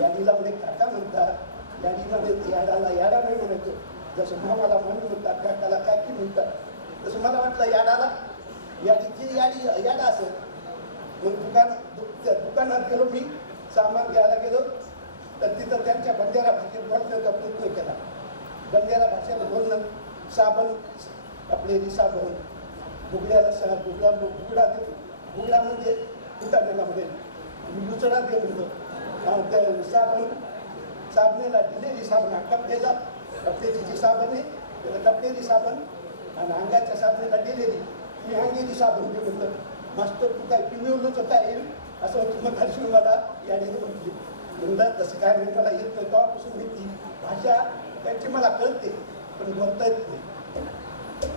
याडीला म्हणजे काका म्हणतात. याडीमध्ये याडाला याडा नाही म्हणायचं. जसं मामाला मामी म्हणतात, काकाला काकी म्हणतात, तसं मला वाटलं याडाला याडीची याडा असेल. मग दुकानात गेलो मी, सामान घ्यायला गेलो. तर तिथं त्यांच्या बंजारा भाषेत बोलण्याचा प्रयत्न केला. बंजारा भाषेला बोलणं, साबण आपले साबण, बुगड्याला बुगडा देतो. बुगडा म्हणजे कुटाण्यामध्ये दुसरा दे म्हणतो. साबणेला दिलेली साबण, कपड्याला कपड्याची जी साबण आहे त्याला कपड्याची साबण आणि अंगाच्या साबणेला दिलेली मी अंगेली साबण दे म्हणतो. मास्तर तू काय पिळवलं तर काय येईल असं मग मला याने म्हटली. म्हणतात तसं काय म्हणजे मला येत नाही. तेव्हापासून मी ती भाषा त्यांची मला कळते पण बोलता येत नाही.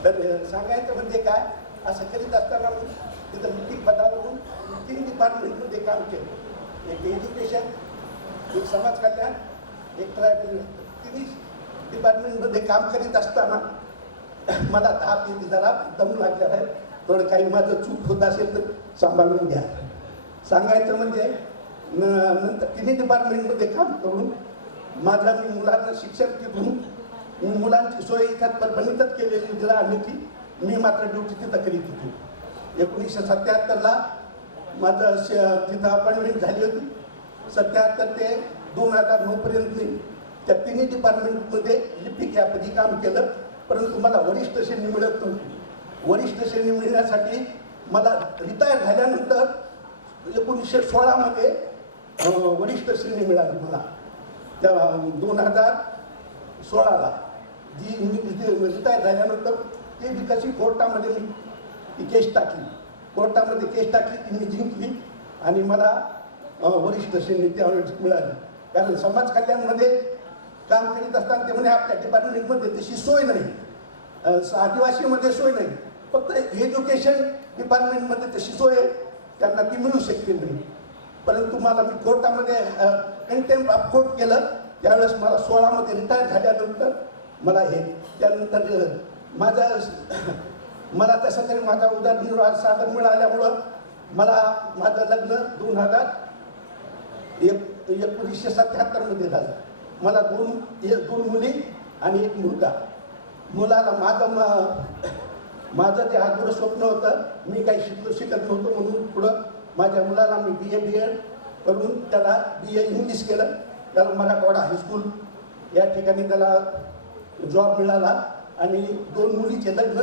तर सांगायचं म्हणजे काय, असं करीत असताना मी तिथं मीटिंग पदावरून 3 डिपार्टमेंटमध्ये काम केलं. एक एज्युकेशन, एक समाज कल्याण, एक ट्रायबल. 3 डिपार्टमेंटमध्ये काम करीत असताना मला धाप येते, जरा दम लागलेला आहे. थोडं काही माझं चूक होत असेल तर सांभाळून घ्या. सांगायचं म्हणजे नंतर 3 डिपार्टमेंटमध्ये काम करून माझ्या मी मुलांना शिक्षण तिथून मी मुलांची सोय इथं परभणीतच केलेली राहण्याची. मी मात्र ड्युटी तिथं करीत होतो. 1977ला माझं तिथं अपॉइंटमेंट झाली होती. 77 ते 2009पर्यंत मी त्या 3 डिपार्टमेंटमध्ये लिपिक या पदी काम केलं. परंतु मला वरिष्ठ श्रेणी मिळत नव्हती. वरिष्ठ श्रेणी मिळण्यासाठी मला रिटायर झाल्यानंतर 1916मध्ये वरिष्ठ श्रेणी मिळाली मला. त्या 2016ला जी रिटायर झाल्यानंतर ते बी कशी कोर्टामध्ये मी ती केस टाकली. कोर्टामध्ये केस टाकली, ती मी जिंकली आणि मला वरिष्ठ श्रेणी त्यावेळेस मिळाली. कारण समाज कल्याणमध्ये काम करीत असताना ते म्हणे आपल्या डिपार्टमेंटमध्ये तशी सोय नाही, आदिवासीमध्ये सोय नाही, फक्त एज्युकेशन डिपार्टमेंटमध्ये तशी सोय त्यांना ती मिळू शकते नाही. परंतु मला मी कोर्टामध्ये कंटेम्प्ट ऑफ कोर्ट केलं. त्यावेळेस मला 16मध्ये रिटायर झाल्यानंतर मला हे त्यानंतर मला तसं तरी माझा उदरनिर्वाह साधन मिळाल्यामुळं मला माझं लग्न 1977मध्ये झालं. मला दोन मुली आणि 1 मुलगा. मुलाला माझं जे अगोदर स्वप्न होतं, मी काही शिकत नव्हतो म्हणून पुढं माझ्या मुलाला मी BA करून त्याला BA इंग्लिश केलं. त्याला मराठवाडा हायस्कूल या ठिकाणी त्याला जॉब मिळाला आणि 2 मुलीचे लग्न.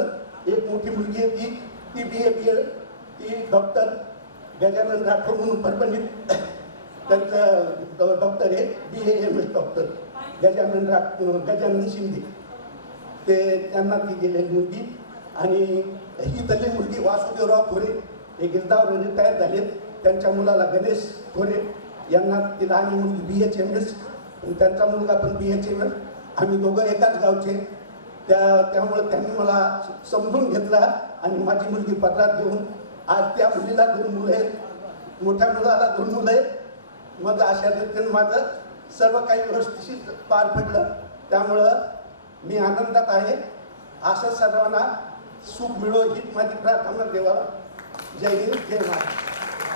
एक मोठी मुलगी आहे ती BA ती डॉक्टर गजानन राठोड म्हणून परभणीत त्यांचं डॉक्टर आहे, BAMS डॉक्टर गजानन शिंदे. ते त्यांना ती गेलेली मुलगी. आणि ही तली मुलगी वासुदेवराव थोरे हे गिरदावर रिटायर झालेत. त्यांच्या मुलाला गणेश थोरे यांना ती लहान मुलगी BHMS, त्यांचा मुलगा पण BHMS, आम्ही दोघं एकाच गावचे. त्यामुळे त्यांनी मला समजून घेतला आणि माझी मुलगी पदरात घेऊन आज त्या मुलीला 2 मुलं आहेत, मोठ्या मुलाला 2 मुलं आहेत. मग अशा रीतीने माझं सर्व काही व्यवस्थित पार पडलं. त्यामुळं मी आनंदात आहे. असं सर्वांना सुख मिळो हीच माझी प्रार्थना देवा. जय हिंद, जय महाराष्ट्र.